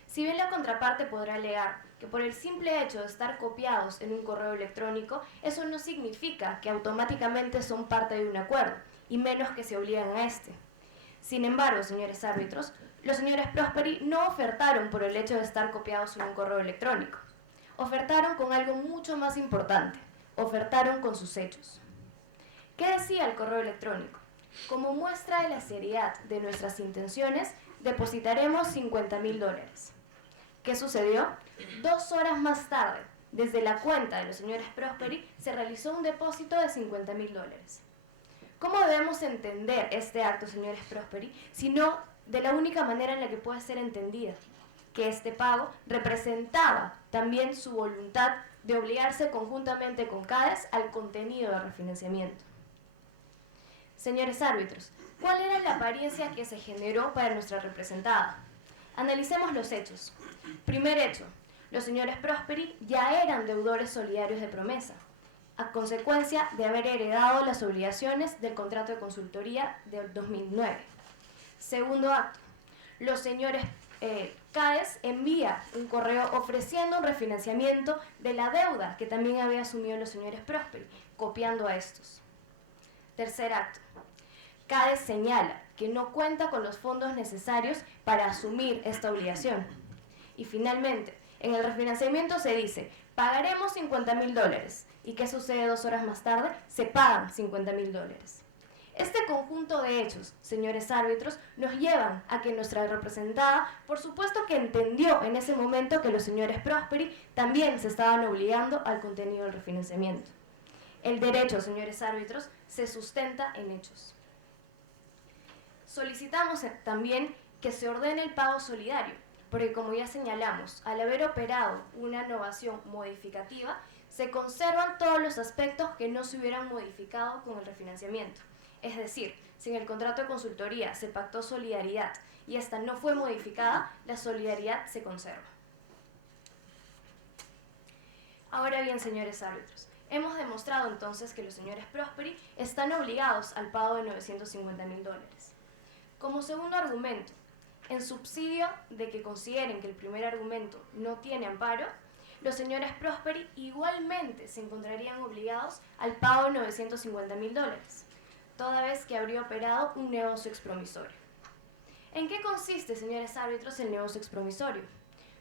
Si bien la contraparte podrá alegar que por el simple hecho de estar copiados en un correo electrónico, eso no significa que automáticamente son parte de un acuerdo, y menos que se obligan a este. Sin embargo, señores árbitros, los señores Prosperi no ofertaron por el hecho de estar copiados en un correo electrónico. Ofertaron con algo mucho más importante. Ofertaron con sus hechos. ¿Qué decía el correo electrónico? Como muestra de la seriedad de nuestras intenciones, depositaremos $50.000. ¿Qué sucedió? 2 horas más tarde, desde la cuenta de los señores Prosperi, se realizó un depósito de $50.000. ¿Cómo debemos entender este acto, señores Prosperi, sino de la única manera en la que puede ser entendida? Que este pago representaba también su voluntad de obligarse conjuntamente con CADES al contenido de refinanciamiento. Señores árbitros, ¿cuál era la apariencia que se generó para nuestra representada? Analicemos los hechos. Primer hecho, los señores Prosperi ya eran deudores solidarios de Promesa, a consecuencia de haber heredado las obligaciones del contrato de consultoría del 2009. Segundo acto, los señores CADES envía un correo ofreciendo un refinanciamiento de la deuda que también había asumido los señores Prosperi, copiando a estos. Tercer acto, CADES señala que no cuenta con los fondos necesarios para asumir esta obligación. Y finalmente, en el refinanciamiento se dice, pagaremos $50.000. ¿Y qué sucede 2 horas más tarde? Se pagan $50.000. Este conjunto de hechos, señores árbitros, nos llevan a que nuestra representada, por supuesto que entendió en ese momento que los señores Prosperi también se estaban obligando al contenido del refinanciamiento. El derecho, señores árbitros, se sustenta en hechos. Solicitamos también que se ordene el pago solidario, porque como ya señalamos, al haber operado una novación modificativa, se conservan todos los aspectos que no se hubieran modificado con el refinanciamiento. Es decir, si en el contrato de consultoría se pactó solidaridad y esta no fue modificada, la solidaridad se conserva. Ahora bien, señores árbitros, hemos demostrado entonces que los señores Prosperi están obligados al pago de $950.000. Como segundo argumento, en subsidio de que consideren que el primer argumento no tiene amparo, los señores Prosperi igualmente se encontrarían obligados al pago de $950.000, toda vez que habría operado un negocio expromisorio. ¿En qué consiste, señores árbitros, el negocio expromisorio?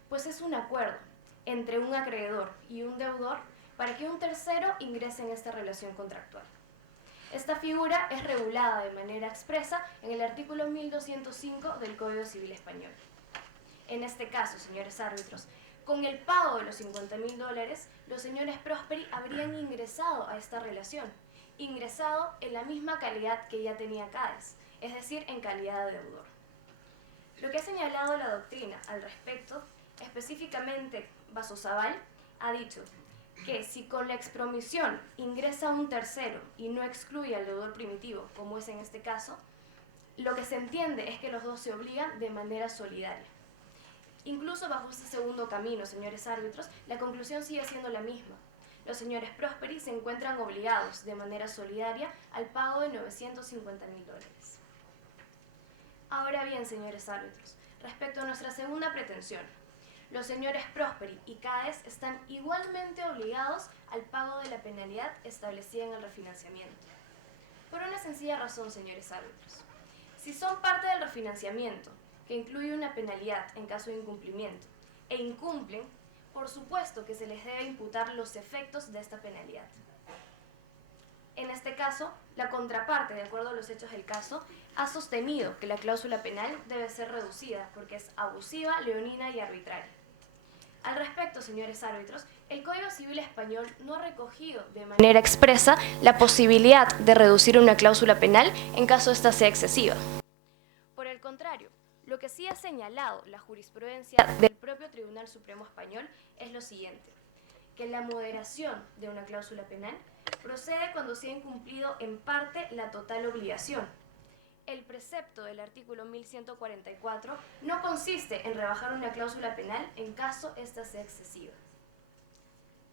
Pues es un acuerdo entre un acreedor y un deudor para que un tercero ingrese en esta relación contractual. Esta figura es regulada de manera expresa en el artículo 1205 del Código Civil Español. En este caso, señores árbitros, con el pago de los $50.000, los señores Prosperi habrían ingresado a esta relación, ingresado en la misma calidad que ya tenía CADES, es decir, en calidad de deudor. Lo que ha señalado la doctrina al respecto, específicamente Vasosabal, ha dicho que si con la expromisión ingresa un tercero y no excluye al deudor primitivo, como es en este caso, lo que se entiende es que los dos se obligan de manera solidaria. Incluso bajo este segundo camino, señores árbitros, la conclusión sigue siendo la misma. Los señores Prosperi se encuentran obligados de manera solidaria al pago de $950.000. Ahora bien, señores árbitros, respecto a nuestra segunda pretensión, los señores Prosperi y CADES están igualmente obligados al pago de la penalidad establecida en el refinanciamiento. Por una sencilla razón, señores árbitros. Si son parte del refinanciamiento, que incluye una penalidad en caso de incumplimiento, e incumplen, por supuesto que se les debe imputar los efectos de esta penalidad. En este caso, la contraparte, de acuerdo a los hechos del caso, ha sostenido que la cláusula penal debe ser reducida porque es abusiva, leonina y arbitraria. Al respecto, señores árbitros, el Código Civil Español no ha recogido de manera expresa la posibilidad de reducir una cláusula penal en caso ésta sea excesiva. Por el contrario, lo que sí ha señalado la jurisprudencia del propio Tribunal Supremo Español es lo siguiente, que la moderación de una cláusula penal procede cuando se ha incumplido en parte la total obligación. El precepto del artículo 1144 no consiste en rebajar una cláusula penal en caso ésta sea excesiva.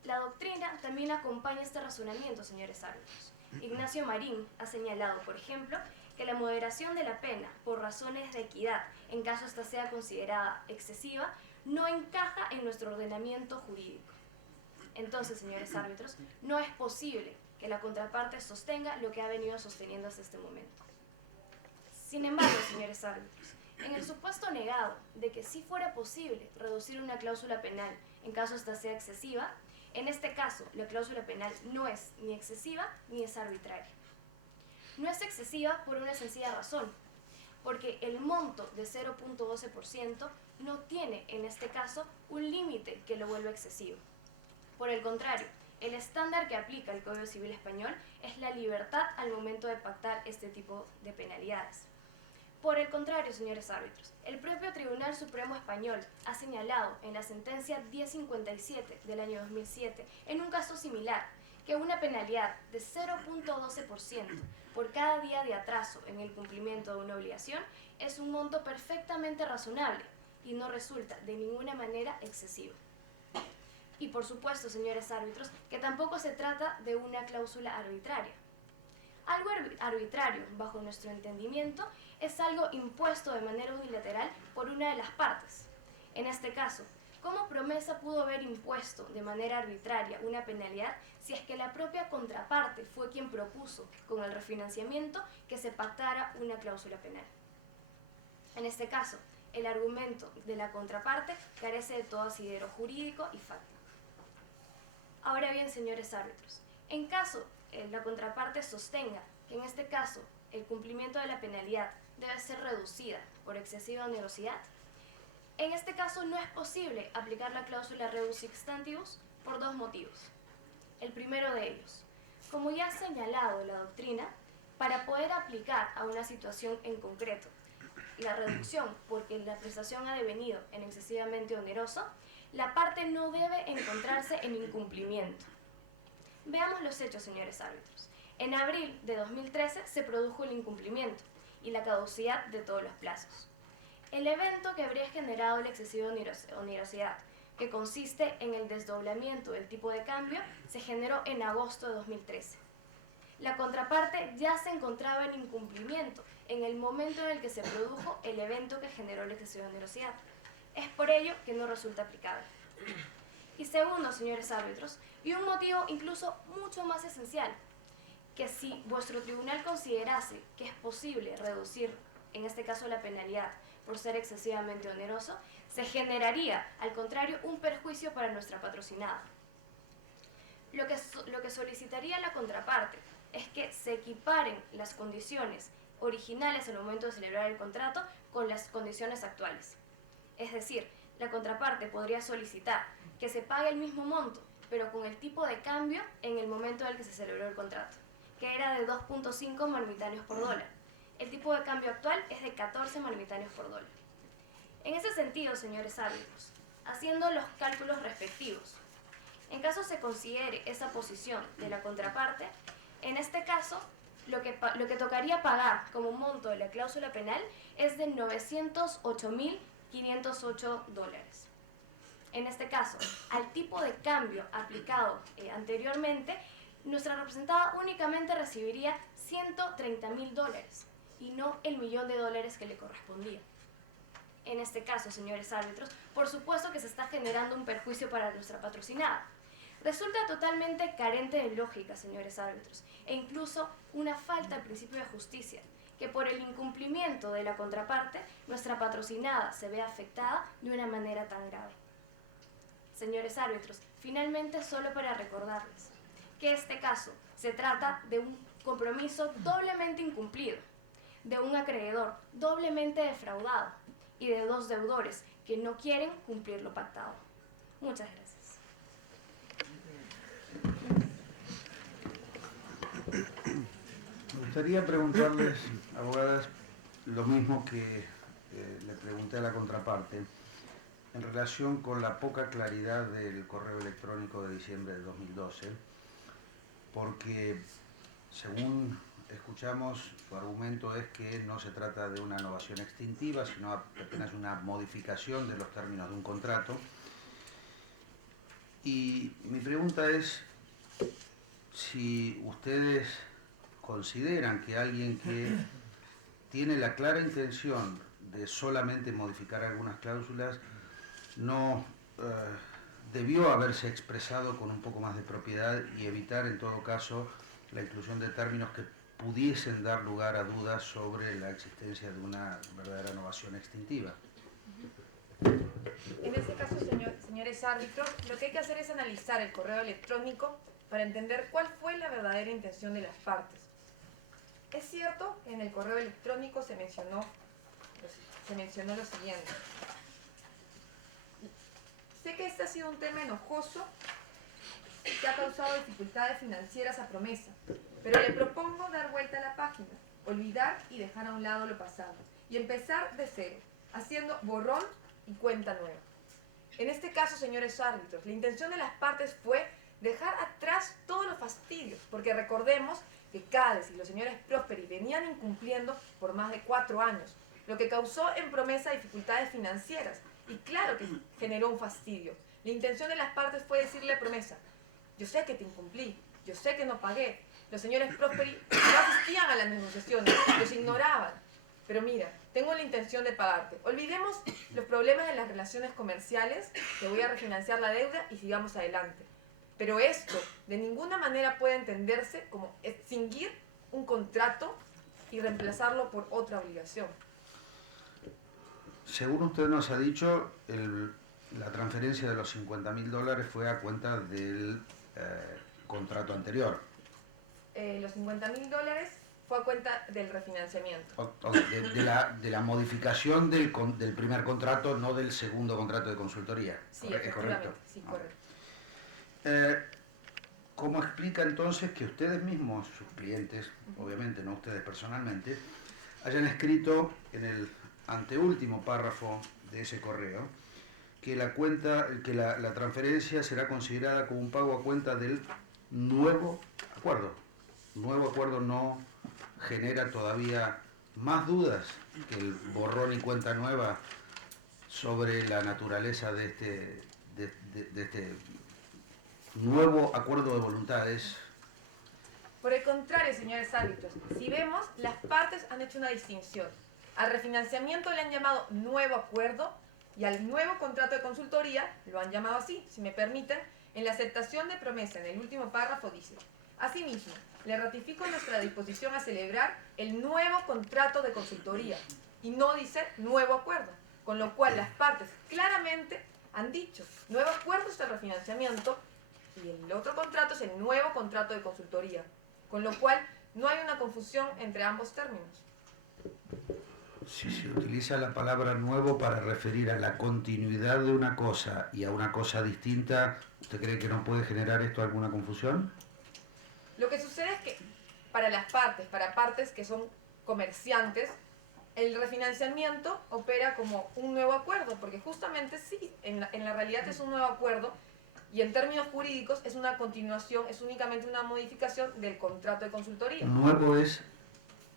La doctrina también acompaña este razonamiento, señores árbitros. Ignacio Marín ha señalado, por ejemplo, que la moderación de la pena por razones de equidad, en caso ésta sea considerada excesiva, no encaja en nuestro ordenamiento jurídico. Entonces, señores árbitros, no es posible que la contraparte sostenga lo que ha venido sosteniendo hasta este momento. Sin embargo, señores árbitros, en el supuesto negado de que sí fuera posible reducir una cláusula penal en caso ésta sea excesiva, en este caso la cláusula penal no es ni excesiva ni es arbitraria. no es excesiva por una sencilla razón, porque el monto de 0.12% no tiene, en este caso, un límite que lo vuelva excesivo. Por el contrario, el estándar que aplica el Código Civil Español es la libertad al momento de pactar este tipo de penalidades. Por el contrario, señores árbitros, el propio Tribunal Supremo Español ha señalado en la sentencia 1057 del año 2007, en un caso similar, que una penalidad de 0.12% por cada día de atraso en el cumplimiento de una obligación es un monto perfectamente razonable y no resulta de ninguna manera excesivo. Y por supuesto, señores árbitros, que tampoco se trata de una cláusula arbitraria. Algo arbitrario, bajo nuestro entendimiento, es algo impuesto de manera unilateral por una de las partes. En este caso, ¿cómo Promesa pudo haber impuesto de manera arbitraria una penalidad si es que la propia contraparte fue quien propuso, con el refinanciamiento, que se pactara una cláusula penal? En este caso, el argumento de la contraparte carece de todo asidero jurídico y fáctico. Ahora bien, señores árbitros, en caso la contraparte sostenga que en este caso el cumplimiento de la penalidad debe ser reducida por excesiva onerosidad, en este caso no es posible aplicar la cláusula rebus sic stantibus por dos motivos. El primero de ellos, como ya ha señalado la doctrina, para poder aplicar a una situación en concreto la reducción porque la prestación ha devenido en excesivamente oneroso, la parte no debe encontrarse en incumplimiento. Veamos los hechos, señores árbitros. En abril de 2013 se produjo el incumplimiento y la caducidad de todos los plazos. El evento que habría generado la excesiva onerosidad, que consiste en el desdoblamiento del tipo de cambio, se generó en agosto de 2013. La contraparte ya se encontraba en incumplimiento en el momento en el que se produjo el evento que generó la excesiva onerosidad. Es por ello que no resulta aplicable. Y segundo, señores árbitros, y un motivo incluso mucho más esencial, que si vuestro tribunal considerase que es posible reducir, en este caso la penalidad, por ser excesivamente oneroso, se generaría, al contrario, un perjuicio para nuestra patrocinada. Lo que solicitaría la contraparte es que se equiparen las condiciones originales al momento de celebrar el contrato con las condiciones actuales. Es decir, la contraparte podría solicitar que se pague el mismo monto, pero con el tipo de cambio en el momento en el que se celebró el contrato, que era de 2.5 marmitáneos por dólar. El tipo de cambio actual es de 14 marmitáneos por dólar. En ese sentido, señores árbitros, haciendo los cálculos respectivos, en caso se considere esa posición de la contraparte, en este caso, lo que tocaría pagar como monto de la cláusula penal es de 908.508 dólares. En este caso, al tipo de cambio aplicado anteriormente, nuestra representada únicamente recibiría 130.000 dólares y no el $1.000.000 que le correspondía. En este caso, señores árbitros, por supuesto que se está generando un perjuicio para nuestra patrocinada. Resulta totalmente carente de lógica, señores árbitros, e incluso una falta de principio de justicia, que por el incumplimiento de la contraparte, nuestra patrocinada se vea afectada de una manera tan grave. Señores árbitros, finalmente solo para recordarles que este caso se trata de un compromiso doblemente incumplido, de un acreedor doblemente defraudado y de dos deudores que no quieren cumplir lo pactado. Muchas gracias. Me gustaría preguntarles, abogadas, lo mismo que le pregunté a la contraparte, en relación con la poca claridad del correo electrónico de diciembre de 2012, porque según escuchamos, su argumento es que no se trata de una novación extintiva, sino apenas una modificación de los términos de un contrato. Y mi pregunta es si ustedes consideran que alguien que tiene la clara intención de solamente modificar algunas cláusulas no debió haberse expresado con un poco más de propiedad y evitar en todo caso la inclusión de términos que pudiesen dar lugar a dudas sobre la existencia de una verdadera novación extintiva. En este caso, señores árbitros, lo que hay que hacer es analizar el correo electrónico para entender cuál fue la verdadera intención de las partes. Es cierto que en el correo electrónico se mencionó lo siguiente. Sé que este ha sido un tema enojoso que ha causado dificultades financieras a Promesa, pero le propongo dar vuelta a la página, olvidar y dejar a un lado lo pasado, y empezar de cero, haciendo borrón y cuenta nueva. En este caso, señores árbitros, la intención de las partes fue dejar atrás todos los fastidios, porque recordemos que Cádiz y los señores Prosperi venían incumpliendo por más de 4 años, lo que causó en Promesa dificultades financieras, y claro que generó un fastidio. La intención de las partes fue decirle a Promesa: yo sé que te incumplí, yo sé que no pagué. Los señores Prosperi no asistían a las negociaciones, los ignoraban. Pero mira, tengo la intención de pagarte. Olvidemos los problemas de las relaciones comerciales, te voy a refinanciar la deuda y sigamos adelante. Pero esto de ninguna manera puede entenderse como extinguir un contrato y reemplazarlo por otra obligación. Según usted nos ha dicho, la transferencia de los $50.000 fue a cuenta del contrato anterior. Los $50.000 fue a cuenta del refinanciamiento. De la modificación del primer contrato, no del segundo contrato de consultoría. Sí, ¿Es correcto? Sí, correcto. ¿Cómo explica entonces que ustedes mismos, sus clientes, obviamente no ustedes personalmente, hayan escrito en el anteúltimo párrafo de ese correo que la transferencia será considerada como un pago a cuenta del nuevo acuerdo? Nuevo acuerdo no genera todavía más dudas que el borrón y cuenta nueva sobre la naturaleza de este nuevo acuerdo de voluntades. Por el contrario, señores árbitros, si vemos, las partes han hecho una distinción. Al refinanciamiento le han llamado nuevo acuerdo y al nuevo contrato de consultoría lo han llamado así. Si me permiten, en la aceptación de Promesa, en el último párrafo dice: asimismo, le ratifico nuestra disposición a celebrar el nuevo contrato de consultoría, y no dice nuevo acuerdo, con lo cual las partes claramente han dicho: nuevo acuerdo es el refinanciamiento y el otro contrato es el nuevo contrato de consultoría, con lo cual no hay una confusión entre ambos términos. Si se utiliza la palabra nuevo para referir a la continuidad de una cosa y a una cosa distinta, ¿usted cree que no puede generar esto alguna confusión? Lo que sucede es que para partes que son comerciantes, el refinanciamiento opera como un nuevo acuerdo, porque justamente sí, en la realidad es un nuevo acuerdo, y en términos jurídicos es una continuación, es únicamente una modificación del contrato de consultoría. ¿Nuevo es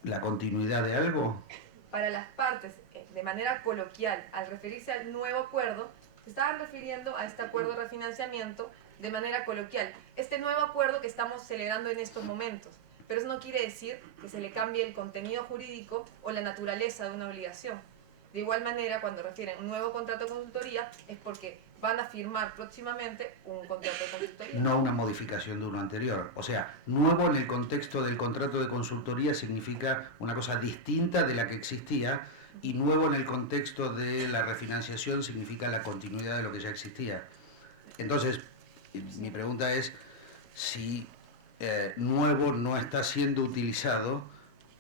la continuidad de algo? Para las partes, de manera coloquial, al referirse al nuevo acuerdo, se estaban refiriendo a este acuerdo de refinanciamiento de manera coloquial. Este nuevo acuerdo que estamos celebrando en estos momentos. Pero eso no quiere decir que se le cambie el contenido jurídico o la naturaleza de una obligación. De igual manera, cuando refieren un nuevo contrato de consultoría, es porque van a firmar próximamente un contrato de consultoría. No una modificación de uno anterior. O sea, nuevo en el contexto del contrato de consultoría significa una cosa distinta de la que existía, y nuevo en el contexto de la refinanciación significa la continuidad de lo que ya existía. Entonces, mi pregunta es si nuevo no está siendo utilizado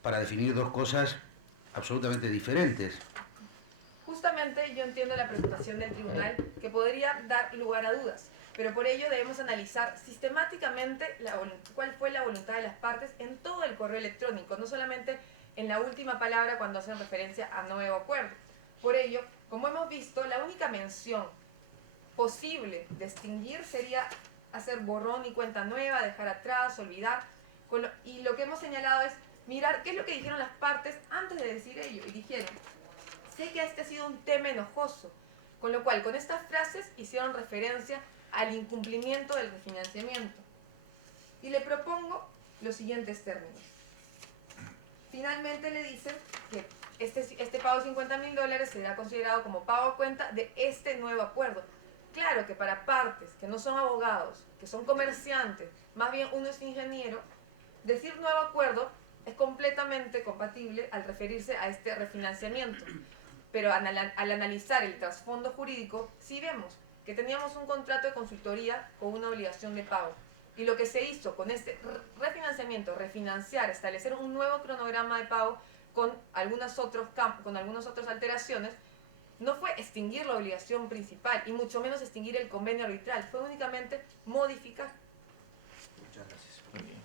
para definir dos cosas absolutamente diferentes. Justamente yo entiendo la preocupación del tribunal, que podría dar lugar a dudas, pero por ello debemos analizar sistemáticamente cuál fue la voluntad de las partes en todo el correo electrónico, no solamente en la última palabra cuando hacen referencia a nuevo acuerdo. Por ello, como hemos visto, la única mención posible de extinguir sería hacer borrón y cuenta nueva, dejar atrás, olvidar, y lo que hemos señalado es mirar qué es lo que dijeron las partes antes de decir ello, y dijeron: sé que este ha sido un tema enojoso, con lo cual con estas frases hicieron referencia al incumplimiento del refinanciamiento. Y le propongo los siguientes términos. Finalmente le dicen que este pago de $50.000 será considerado como pago a cuenta de este nuevo acuerdo. Claro que para partes que no son abogados, que son comerciantes, más bien uno es ingeniero, decir nuevo acuerdo es completamente compatible al referirse a este refinanciamiento. Pero al analizar el trasfondo jurídico, sí vemos que teníamos un contrato de consultoría con una obligación de pago. Y lo que se hizo con este refinanciamiento, refinanciar, establecer un nuevo cronograma de pago con algunas otras alteraciones, no fue extinguir la obligación principal y mucho menos extinguir el convenio arbitral, fue únicamente modificar. Muchas gracias. Muy bien.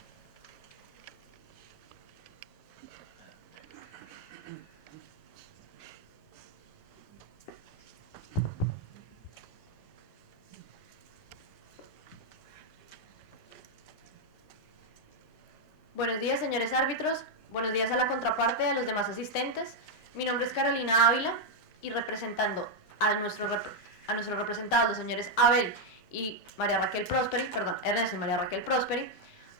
Buenos días, señores árbitros. Buenos días a la contraparte y a los demás asistentes. Mi nombre es Carolina Ávila y representando a nuestros representados, los señores Abel y María Raquel Prosperi, perdón, Ernesto y María Raquel Prosperi,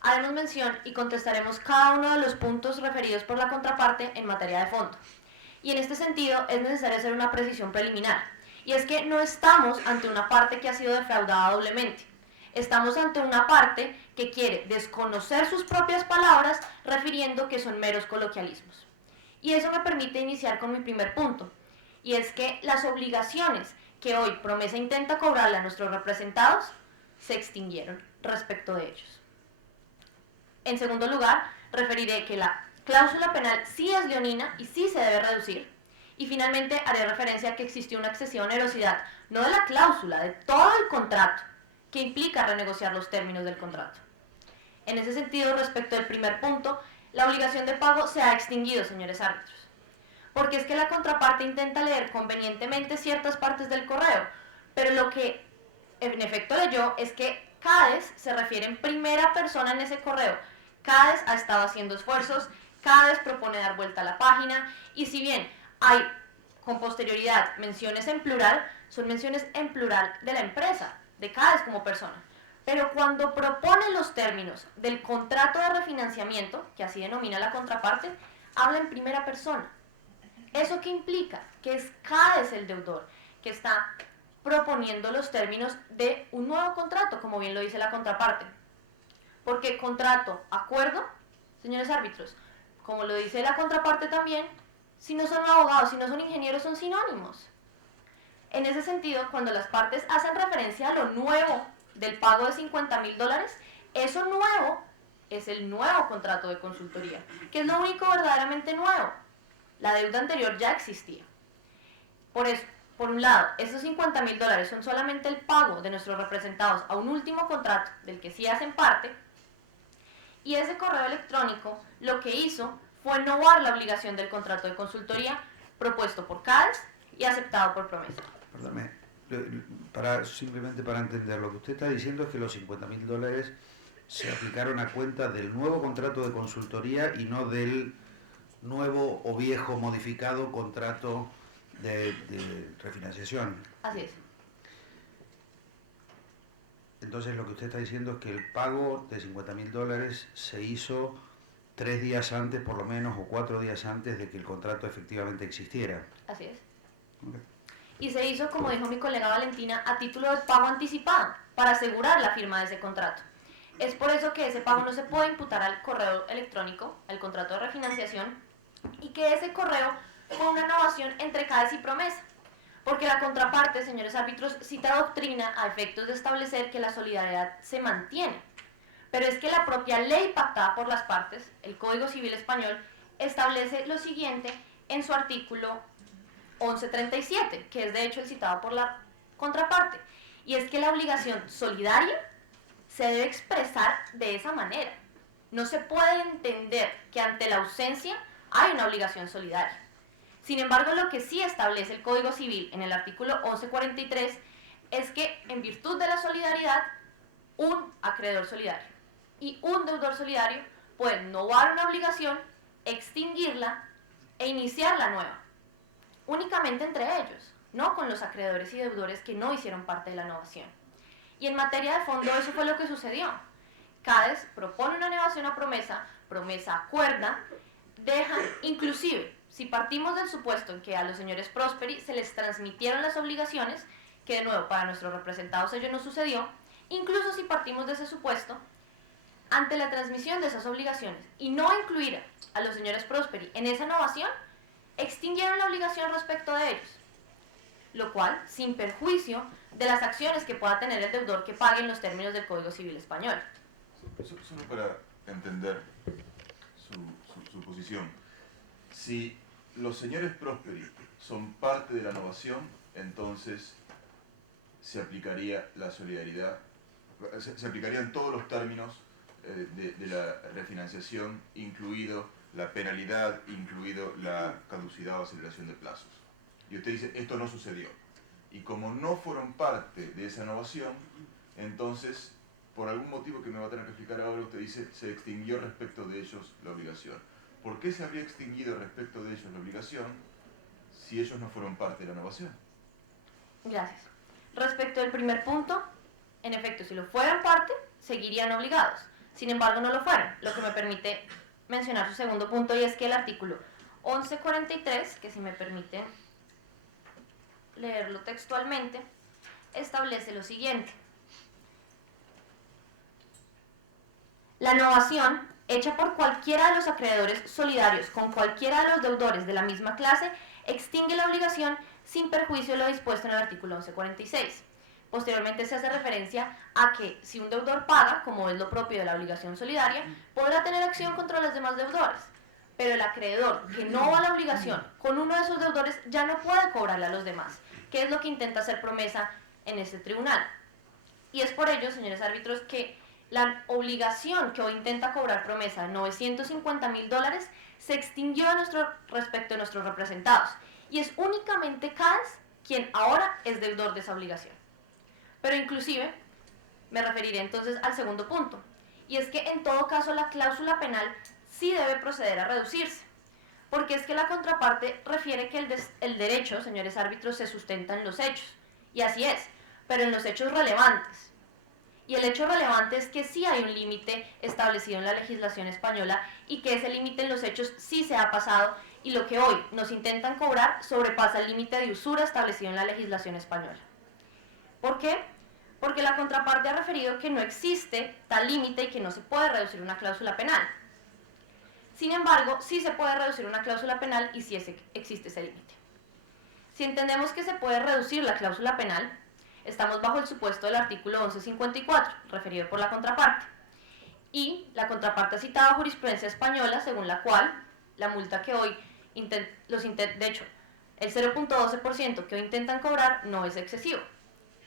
haremos mención y contestaremos cada uno de los puntos referidos por la contraparte en materia de fondo. Y en este sentido es necesario hacer una precisión preliminar. Y es que no estamos ante una parte que ha sido defraudada doblemente. Estamos ante una parte que quiere desconocer sus propias palabras refiriendo que son meros coloquialismos. Y eso me permite iniciar con mi primer punto, y es que las obligaciones que hoy Promesa intenta cobrarle a nuestros representados se extinguieron respecto de ellos. En segundo lugar, referiré que la cláusula penal sí es leonina y sí se debe reducir. Y finalmente haré referencia a que existió una excesiva onerosidad, no de la cláusula, de todo el contrato, que implica renegociar los términos del contrato. En ese sentido, respecto del primer punto, la obligación de pago se ha extinguido, señores árbitros. Porque es que la contraparte intenta leer convenientemente ciertas partes del correo, pero lo que en efecto leyó es que CADES se refiere en primera persona en ese correo. CADES ha estado haciendo esfuerzos, CADES propone dar vuelta a la página, y si bien hay con posterioridad menciones en plural, son menciones en plural de la empresa, de CADES como persona. Pero cuando propone los términos del contrato de refinanciamiento, que así denomina la contraparte, habla en primera persona. ¿Eso qué implica? Que es CADES el deudor, que está proponiendo los términos de un nuevo contrato, como bien lo dice la contraparte. Porque contrato, acuerdo, señores árbitros, como lo dice la contraparte también, si no son abogados, si no son ingenieros, son sinónimos. En ese sentido, cuando las partes hacen referencia a lo nuevo del pago de $50,000, eso nuevo es el nuevo contrato de consultoría, que es lo único verdaderamente nuevo. La deuda anterior ya existía. Por eso, por un lado, esos $50,000 son solamente el pago de nuestros representados a un último contrato del que sí hacen parte, y ese correo electrónico lo que hizo fue novar la obligación del contrato de consultoría propuesto por CADES y aceptado por Promesa. Perdóname, simplemente para entender, lo que usted está diciendo es que los $50,000 se aplicaron a cuenta del nuevo contrato de consultoría y no del nuevo o viejo modificado contrato de refinanciación. Así es. Entonces lo que usted está diciendo es que el pago de $50,000 se hizo 3 días antes, por lo menos, o 4 días antes de que el contrato efectivamente existiera. Así es. Okay. Y se hizo, como dijo mi colega Valentina, a título de pago anticipado, para asegurar la firma de ese contrato. Es por eso que ese pago no se puede imputar al correo electrónico, al contrato de refinanciación, y que ese correo fue una innovación entre CADES y Promesa. Porque la contraparte, señores árbitros, cita doctrina a efectos de establecer que la solidaridad se mantiene. Pero es que la propia ley pactada por las partes, el Código Civil Español, establece lo siguiente en su artículo 1137, que es de hecho el citado por la contraparte, y es que la obligación solidaria se debe expresar de esa manera. No se puede entender que ante la ausencia hay una obligación solidaria. Sin embargo, lo que sí establece el Código Civil en el artículo 1143 es que en virtud de la solidaridad, un acreedor solidario y un deudor solidario pueden novar una obligación, extinguirla e iniciar la nueva. Únicamente entre ellos, no con los acreedores y deudores que no hicieron parte de la novación. Y en materia de fondo eso fue lo que sucedió. CADES propone una novación a Promesa, Promesa acuerda, dejan, inclusive, si partimos del supuesto en que a los señores Prosperi se les transmitieron las obligaciones, que de nuevo para nuestros representados ello no sucedió, incluso si partimos de ese supuesto, ante la transmisión de esas obligaciones y no incluir a los señores Prosperi en esa novación, extinguieron la obligación respecto de ellos, lo cual sin perjuicio de las acciones que pueda tener el deudor que pague en los términos del Código Civil Español. Solo para entender su posición. Si los señores Prosperi son parte de la novación, entonces se aplicaría la solidaridad, se aplicarían todos los términos de la refinanciación, incluido la penalidad, incluido la caducidad o aceleración de plazos. Y usted dice, esto no sucedió. Y como no fueron parte de esa novación, entonces, por algún motivo que me va a tener que explicar ahora, usted dice, se extinguió respecto de ellos la obligación. ¿Por qué se habría extinguido respecto de ellos la obligación si ellos no fueron parte de la novación? Gracias. Respecto al primer punto, en efecto, si lo fueran parte, seguirían obligados. Sin embargo, no lo fueron, lo que me permite mencionar su segundo punto, y es que el artículo 1143, que si me permiten leerlo textualmente, establece lo siguiente. La novación, hecha por cualquiera de los acreedores solidarios con cualquiera de los deudores de la misma clase, extingue la obligación sin perjuicio de lo dispuesto en el artículo 1146. Posteriormente se hace referencia a que si un deudor paga, como es lo propio de la obligación solidaria, podrá tener acción contra los demás deudores. Pero el acreedor que no va a la obligación con uno de esos deudores ya no puede cobrarle a los demás, que es lo que intenta hacer promesa en este tribunal. Y es por ello, señores árbitros, que la obligación que hoy intenta cobrar promesa de $950.000 se extinguió respecto de nuestros representados, y es únicamente CAES quien ahora es deudor de esa obligación. Pero inclusive, me referiré entonces al segundo punto, y es que en todo caso la cláusula penal sí debe proceder a reducirse, porque es que la contraparte refiere que el derecho, señores árbitros, se sustenta en los hechos, y así es, pero en los hechos relevantes. Y el hecho relevante es que sí hay un límite establecido en la legislación española y que ese límite en los hechos sí se ha pasado, y lo que hoy nos intentan cobrar sobrepasa el límite de usura establecido en la legislación española. ¿Por qué? Porque la contraparte ha referido que no existe tal límite y que no se puede reducir una cláusula penal. Sin embargo, sí se puede reducir una cláusula penal y sí existe ese límite. Si entendemos que se puede reducir la cláusula penal, estamos bajo el supuesto del artículo 1154, referido por la contraparte. Y la contraparte ha citado jurisprudencia española, según la cual la multa que hoy, de hecho, el 0.12% que hoy intentan cobrar no es excesivo.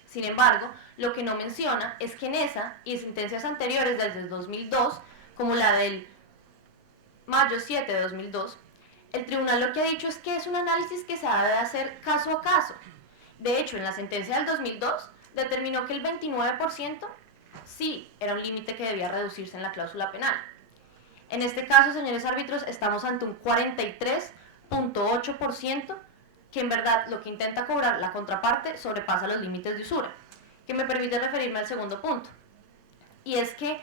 Sin embargo, lo que no menciona es que en esa y sentencias anteriores desde el 2002, como la del mayo 7 de 2002, el tribunal lo que ha dicho es que es un análisis que se ha de hacer caso a caso. De hecho, en la sentencia del 2002 determinó que el 29% sí era un límite que debía reducirse en la cláusula penal. En este caso, señores árbitros, estamos ante un 43.8% que en verdad lo que intenta cobrar la contraparte sobrepasa los límites de usura, que me permite referirme al segundo punto. Y es que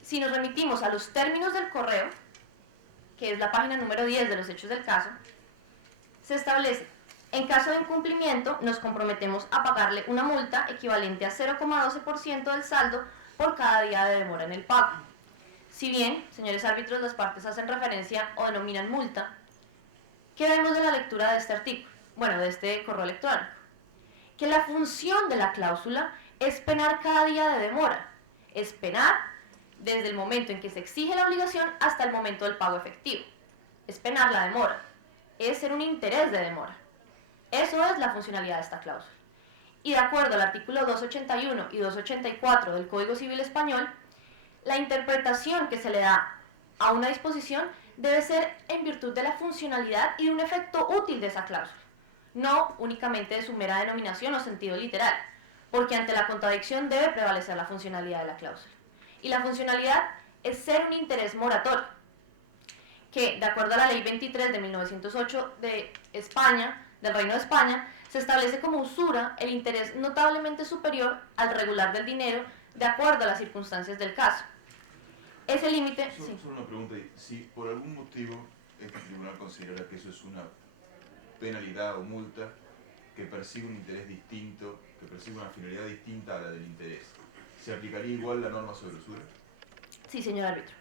si nos remitimos a los términos del correo, que es la página número 10 de los hechos del caso, se establece: en caso de incumplimiento, nos comprometemos a pagarle una multa equivalente a 0,12% del saldo por cada día de demora en el pago. Si bien, señores árbitros, las partes hacen referencia o denominan multa, ¿qué vemos de la lectura de este artículo? Bueno, de este correo electrónico. Que la función de la cláusula es penar cada día de demora. Es penar desde el momento en que se exige la obligación hasta el momento del pago efectivo. Es penar la demora. Es ser un interés de demora. Eso es la funcionalidad de esta cláusula. Y de acuerdo al artículo 281 y 284 del Código Civil Español, la interpretación que se le da a una disposición debe ser en virtud de la funcionalidad y de un efecto útil de esa cláusula, no únicamente de su mera denominación o sentido literal, porque ante la contradicción debe prevalecer la funcionalidad de la cláusula. Y la funcionalidad es ser un interés moratorio, que de acuerdo a la Ley 23 de 1908 de España, del Reino de España, se establece como usura el interés notablemente superior al regular del dinero de acuerdo a las circunstancias del caso. Ese límite... Solo una pregunta, si por algún motivo este tribunal considera que eso es una penalidad o multa que persigue un interés distinto, que persigue una finalidad distinta a la del interés, ¿se aplicaría igual la norma sobre usura? Sí, señor árbitro.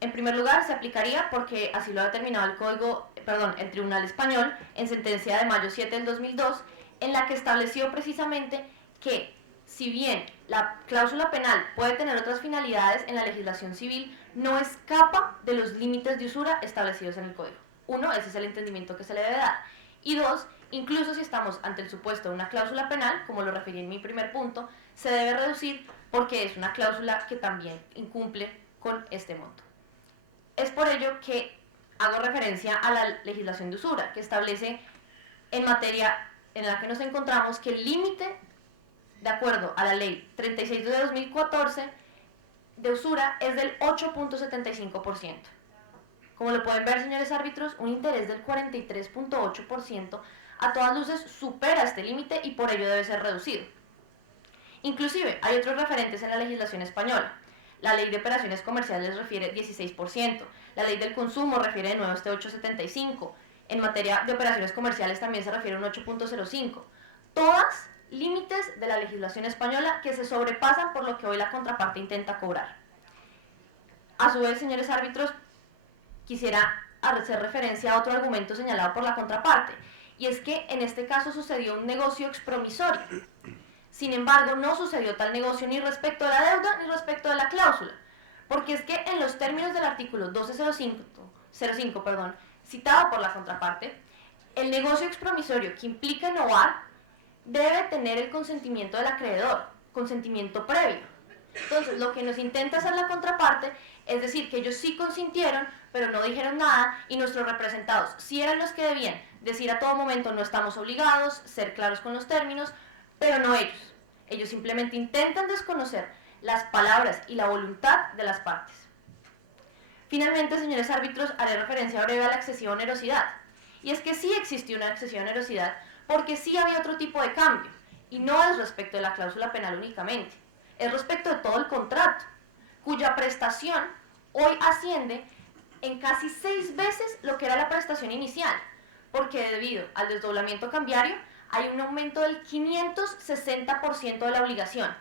En primer lugar, se aplicaría porque así lo ha determinado el Tribunal Español en sentencia de mayo 7 del 2002, en la que estableció precisamente que si bien la cláusula penal puede tener otras finalidades en la legislación civil, no escapa de los límites de usura establecidos en el Código. Uno, ese es el entendimiento que se le debe dar. Y dos, incluso si estamos ante el supuesto de una cláusula penal, como lo referí en mi primer punto, se debe reducir porque es una cláusula que también incumple con este monto. Es por ello que hago referencia a la legislación de usura, que establece en materia en la que nos encontramos que el límite, de acuerdo a la ley 36 de 2014 de usura, es del 8.75%. Como lo pueden ver, señores árbitros, un interés del 43.8% a todas luces supera este límite y por ello debe ser reducido. Inclusive, hay otros referentes en la legislación española. La ley de operaciones comerciales refiere 16%, la ley del consumo refiere de nuevo este 8.75%, en materia de operaciones comerciales también se refiere a un 8.05%. Todas límites de la legislación española que se sobrepasan por lo que hoy la contraparte intenta cobrar. A su vez, señores árbitros, quisiera hacer referencia a otro argumento señalado por la contraparte, y es que en este caso sucedió un negocio expromisorio. Sin embargo, no sucedió tal negocio ni respecto de la deuda ni respecto de la cláusula, porque es que en los términos del artículo 1205, citado por la contraparte, el negocio expromisorio que implica innovar debe tener el consentimiento del acreedor, consentimiento previo. Entonces, lo que nos intenta hacer la contraparte es decir que ellos sí consintieron, pero no dijeron nada, y nuestros representados sí eran los que debían decir a todo momento no estamos obligados, ser claros con los términos, pero no ellos. Ellos simplemente intentan desconocer las palabras y la voluntad de las partes. Finalmente, señores árbitros, haré referencia breve a la excesiva onerosidad. Y es que sí existió una excesiva onerosidad porque sí había otro tipo de cambio, y no es respecto de la cláusula penal únicamente, es respecto de todo el contrato, cuya prestación hoy asciende en casi 6 veces lo que era la prestación inicial, porque debido al desdoblamiento cambiario hay un aumento del 560% de la obligación.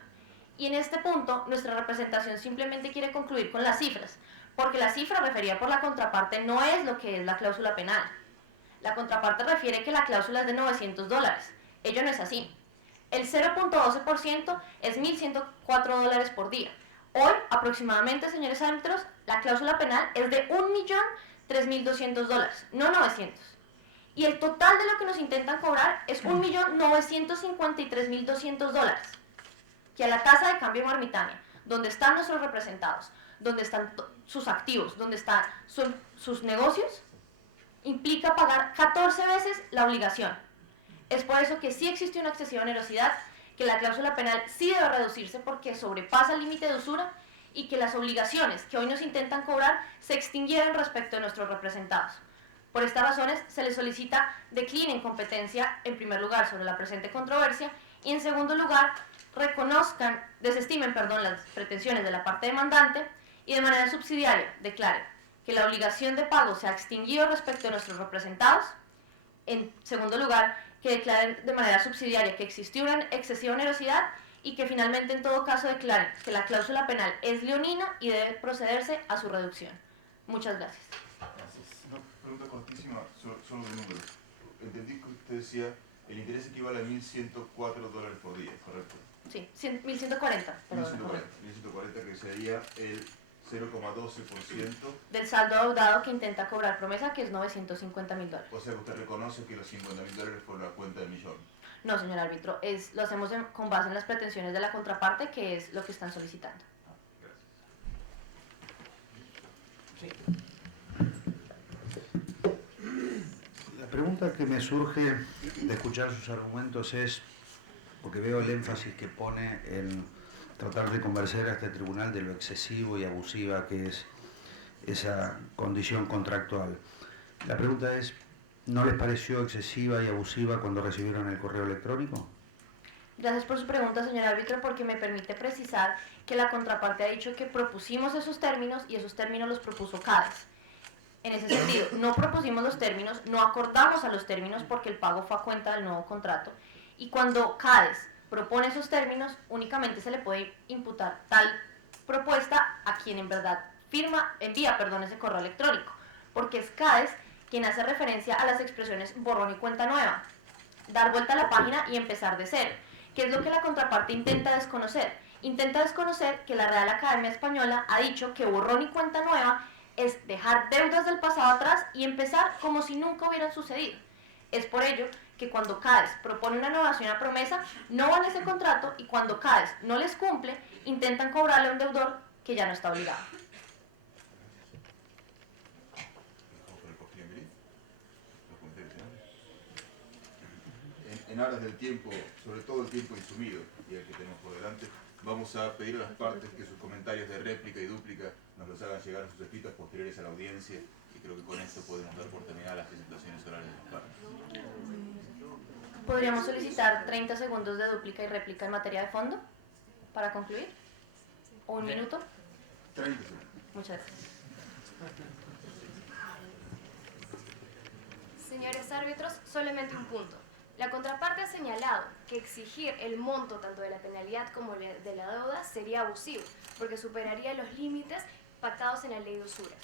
Y en este punto, nuestra representación simplemente quiere concluir con las cifras, porque la cifra referida por la contraparte no es lo que es la cláusula penal. La contraparte refiere que la cláusula es de $900. Ello no es así. El 0.12% es $1.104 por día. Hoy, aproximadamente, señores árbitros, la cláusula penal es de $1.003.200, no 900. Y el total de lo que nos intentan cobrar es $1.953.200, que a la tasa de cambio momentánea, donde están nuestros representados, donde están sus activos, donde están sus negocios, implica pagar 14 veces la obligación. Es por eso que sí existe una excesiva onerosidad, que la cláusula penal sí debe reducirse porque sobrepasa el límite de usura y que las obligaciones que hoy nos intentan cobrar se extinguieron respecto de nuestros representados. Por estas razones, se les solicita declinen competencia, en primer lugar, sobre la presente controversia, y en segundo lugar, desestimen las pretensiones de la parte demandante y de manera subsidiaria declaren que la obligación de pago se ha extinguido respecto de nuestros representados. En segundo lugar, que declaren de manera subsidiaria que existió una excesiva onerosidad y que finalmente en todo caso declaren que la cláusula penal es leonina y debe procederse a su reducción. Muchas gracias. Una pregunta cortísima, solo de números. Entendí que usted decía el interés equivale a $1.104 por día, ¿correcto? Sí, 1.140. 1.140, que sería el 0,12% del saldo adeudado que intenta cobrar promesa, que es $950.000. O sea que usted reconoce que los $50.000 por la cuenta del millón. No, señor árbitro, lo hacemos con base en las pretensiones de la contraparte, que es lo que están solicitando. Gracias. La pregunta que me surge de escuchar sus argumentos es, porque veo el énfasis que pone en tratar de convencer a este tribunal de lo excesivo y abusiva que es esa condición contractual. La pregunta es, ¿no les pareció excesiva y abusiva cuando recibieron el correo electrónico? Gracias por su pregunta, señor árbitro, porque me permite precisar que la contraparte ha dicho que propusimos esos términos y esos términos los propuso CADES. En ese sentido, no propusimos los términos, no acordamos a los términos porque el pago fue a cuenta del nuevo contrato, y cuando CADES propone esos términos, únicamente se le puede imputar tal propuesta a quien en verdad envía ese correo electrónico, porque es CADES quien hace referencia a las expresiones borrón y cuenta nueva, dar vuelta a la página y empezar de cero, ¿Qué es lo que la contraparte intenta desconocer? Intenta desconocer que la Real Academia Española ha dicho que borrón y cuenta nueva es dejar deudas del pasado atrás y empezar como si nunca hubieran sucedido. Es por ello que cuando CADES propone una innovación a promesa, no van a ese contrato y cuando CADES no les cumple, intentan cobrarle a un deudor que ya no está obligado. En aras del tiempo, sobre todo el tiempo insumido y el que tenemos por delante, vamos a pedir a las partes que sus comentarios de réplica y dúplica nos los hagan llegar en sus escritos posteriores a la audiencia, y creo que con esto podemos dar por terminadas las presentaciones orales de las partes. ¿Podríamos solicitar 30 segundos de dúplica y réplica en materia de fondo para concluir? ¿O un minuto? 30 segundos. Muchas gracias. Señores árbitros, solamente un punto. La contraparte ha señalado que exigir el monto tanto de la penalidad como de la deuda sería abusivo, porque superaría los límites pactados en la ley de usura.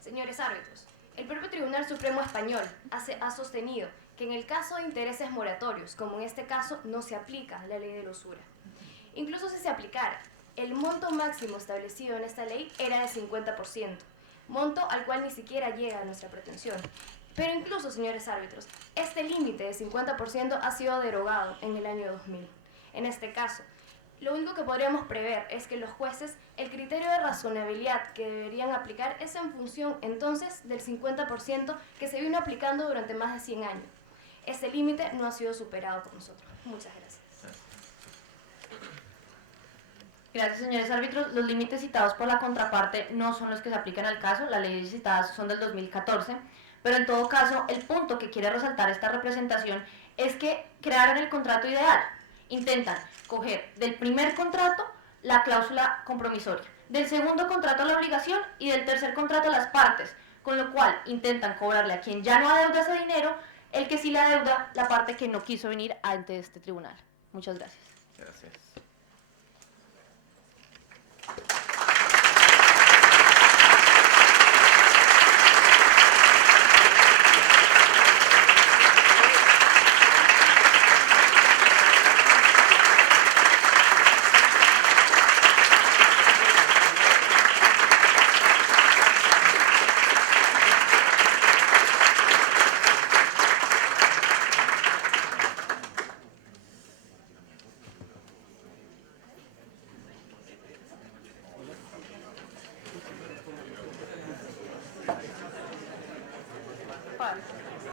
Señores árbitros, el propio Tribunal Supremo Español ha sostenido que en el caso de intereses moratorios, como en este caso, no se aplica la ley de la usura. Incluso si se aplicara, el monto máximo establecido en esta ley era de 50%, monto al cual ni siquiera llega nuestra pretensión. Pero incluso, señores árbitros, este límite de 50% ha sido derogado en el año 2000. En este caso, lo único que podríamos prever es que los jueces, el criterio de razonabilidad que deberían aplicar es en función, entonces, del 50% que se vino aplicando durante más de 100 años. Este límite no ha sido superado por nosotros. Muchas gracias. Gracias, señores árbitros. Los límites citados por la contraparte no son los que se aplican al caso. Las leyes citadas son del 2014. Pero en todo caso, el punto que quiere resaltar esta representación es que crearon el contrato ideal. Intentan coger del primer contrato la cláusula compromisoria, del segundo contrato la obligación y del tercer contrato las partes, con lo cual intentan cobrarle a quien ya no adeuda ese dinero, el que sí le adeuda, la parte que no quiso venir ante este tribunal. Muchas gracias. Gracias.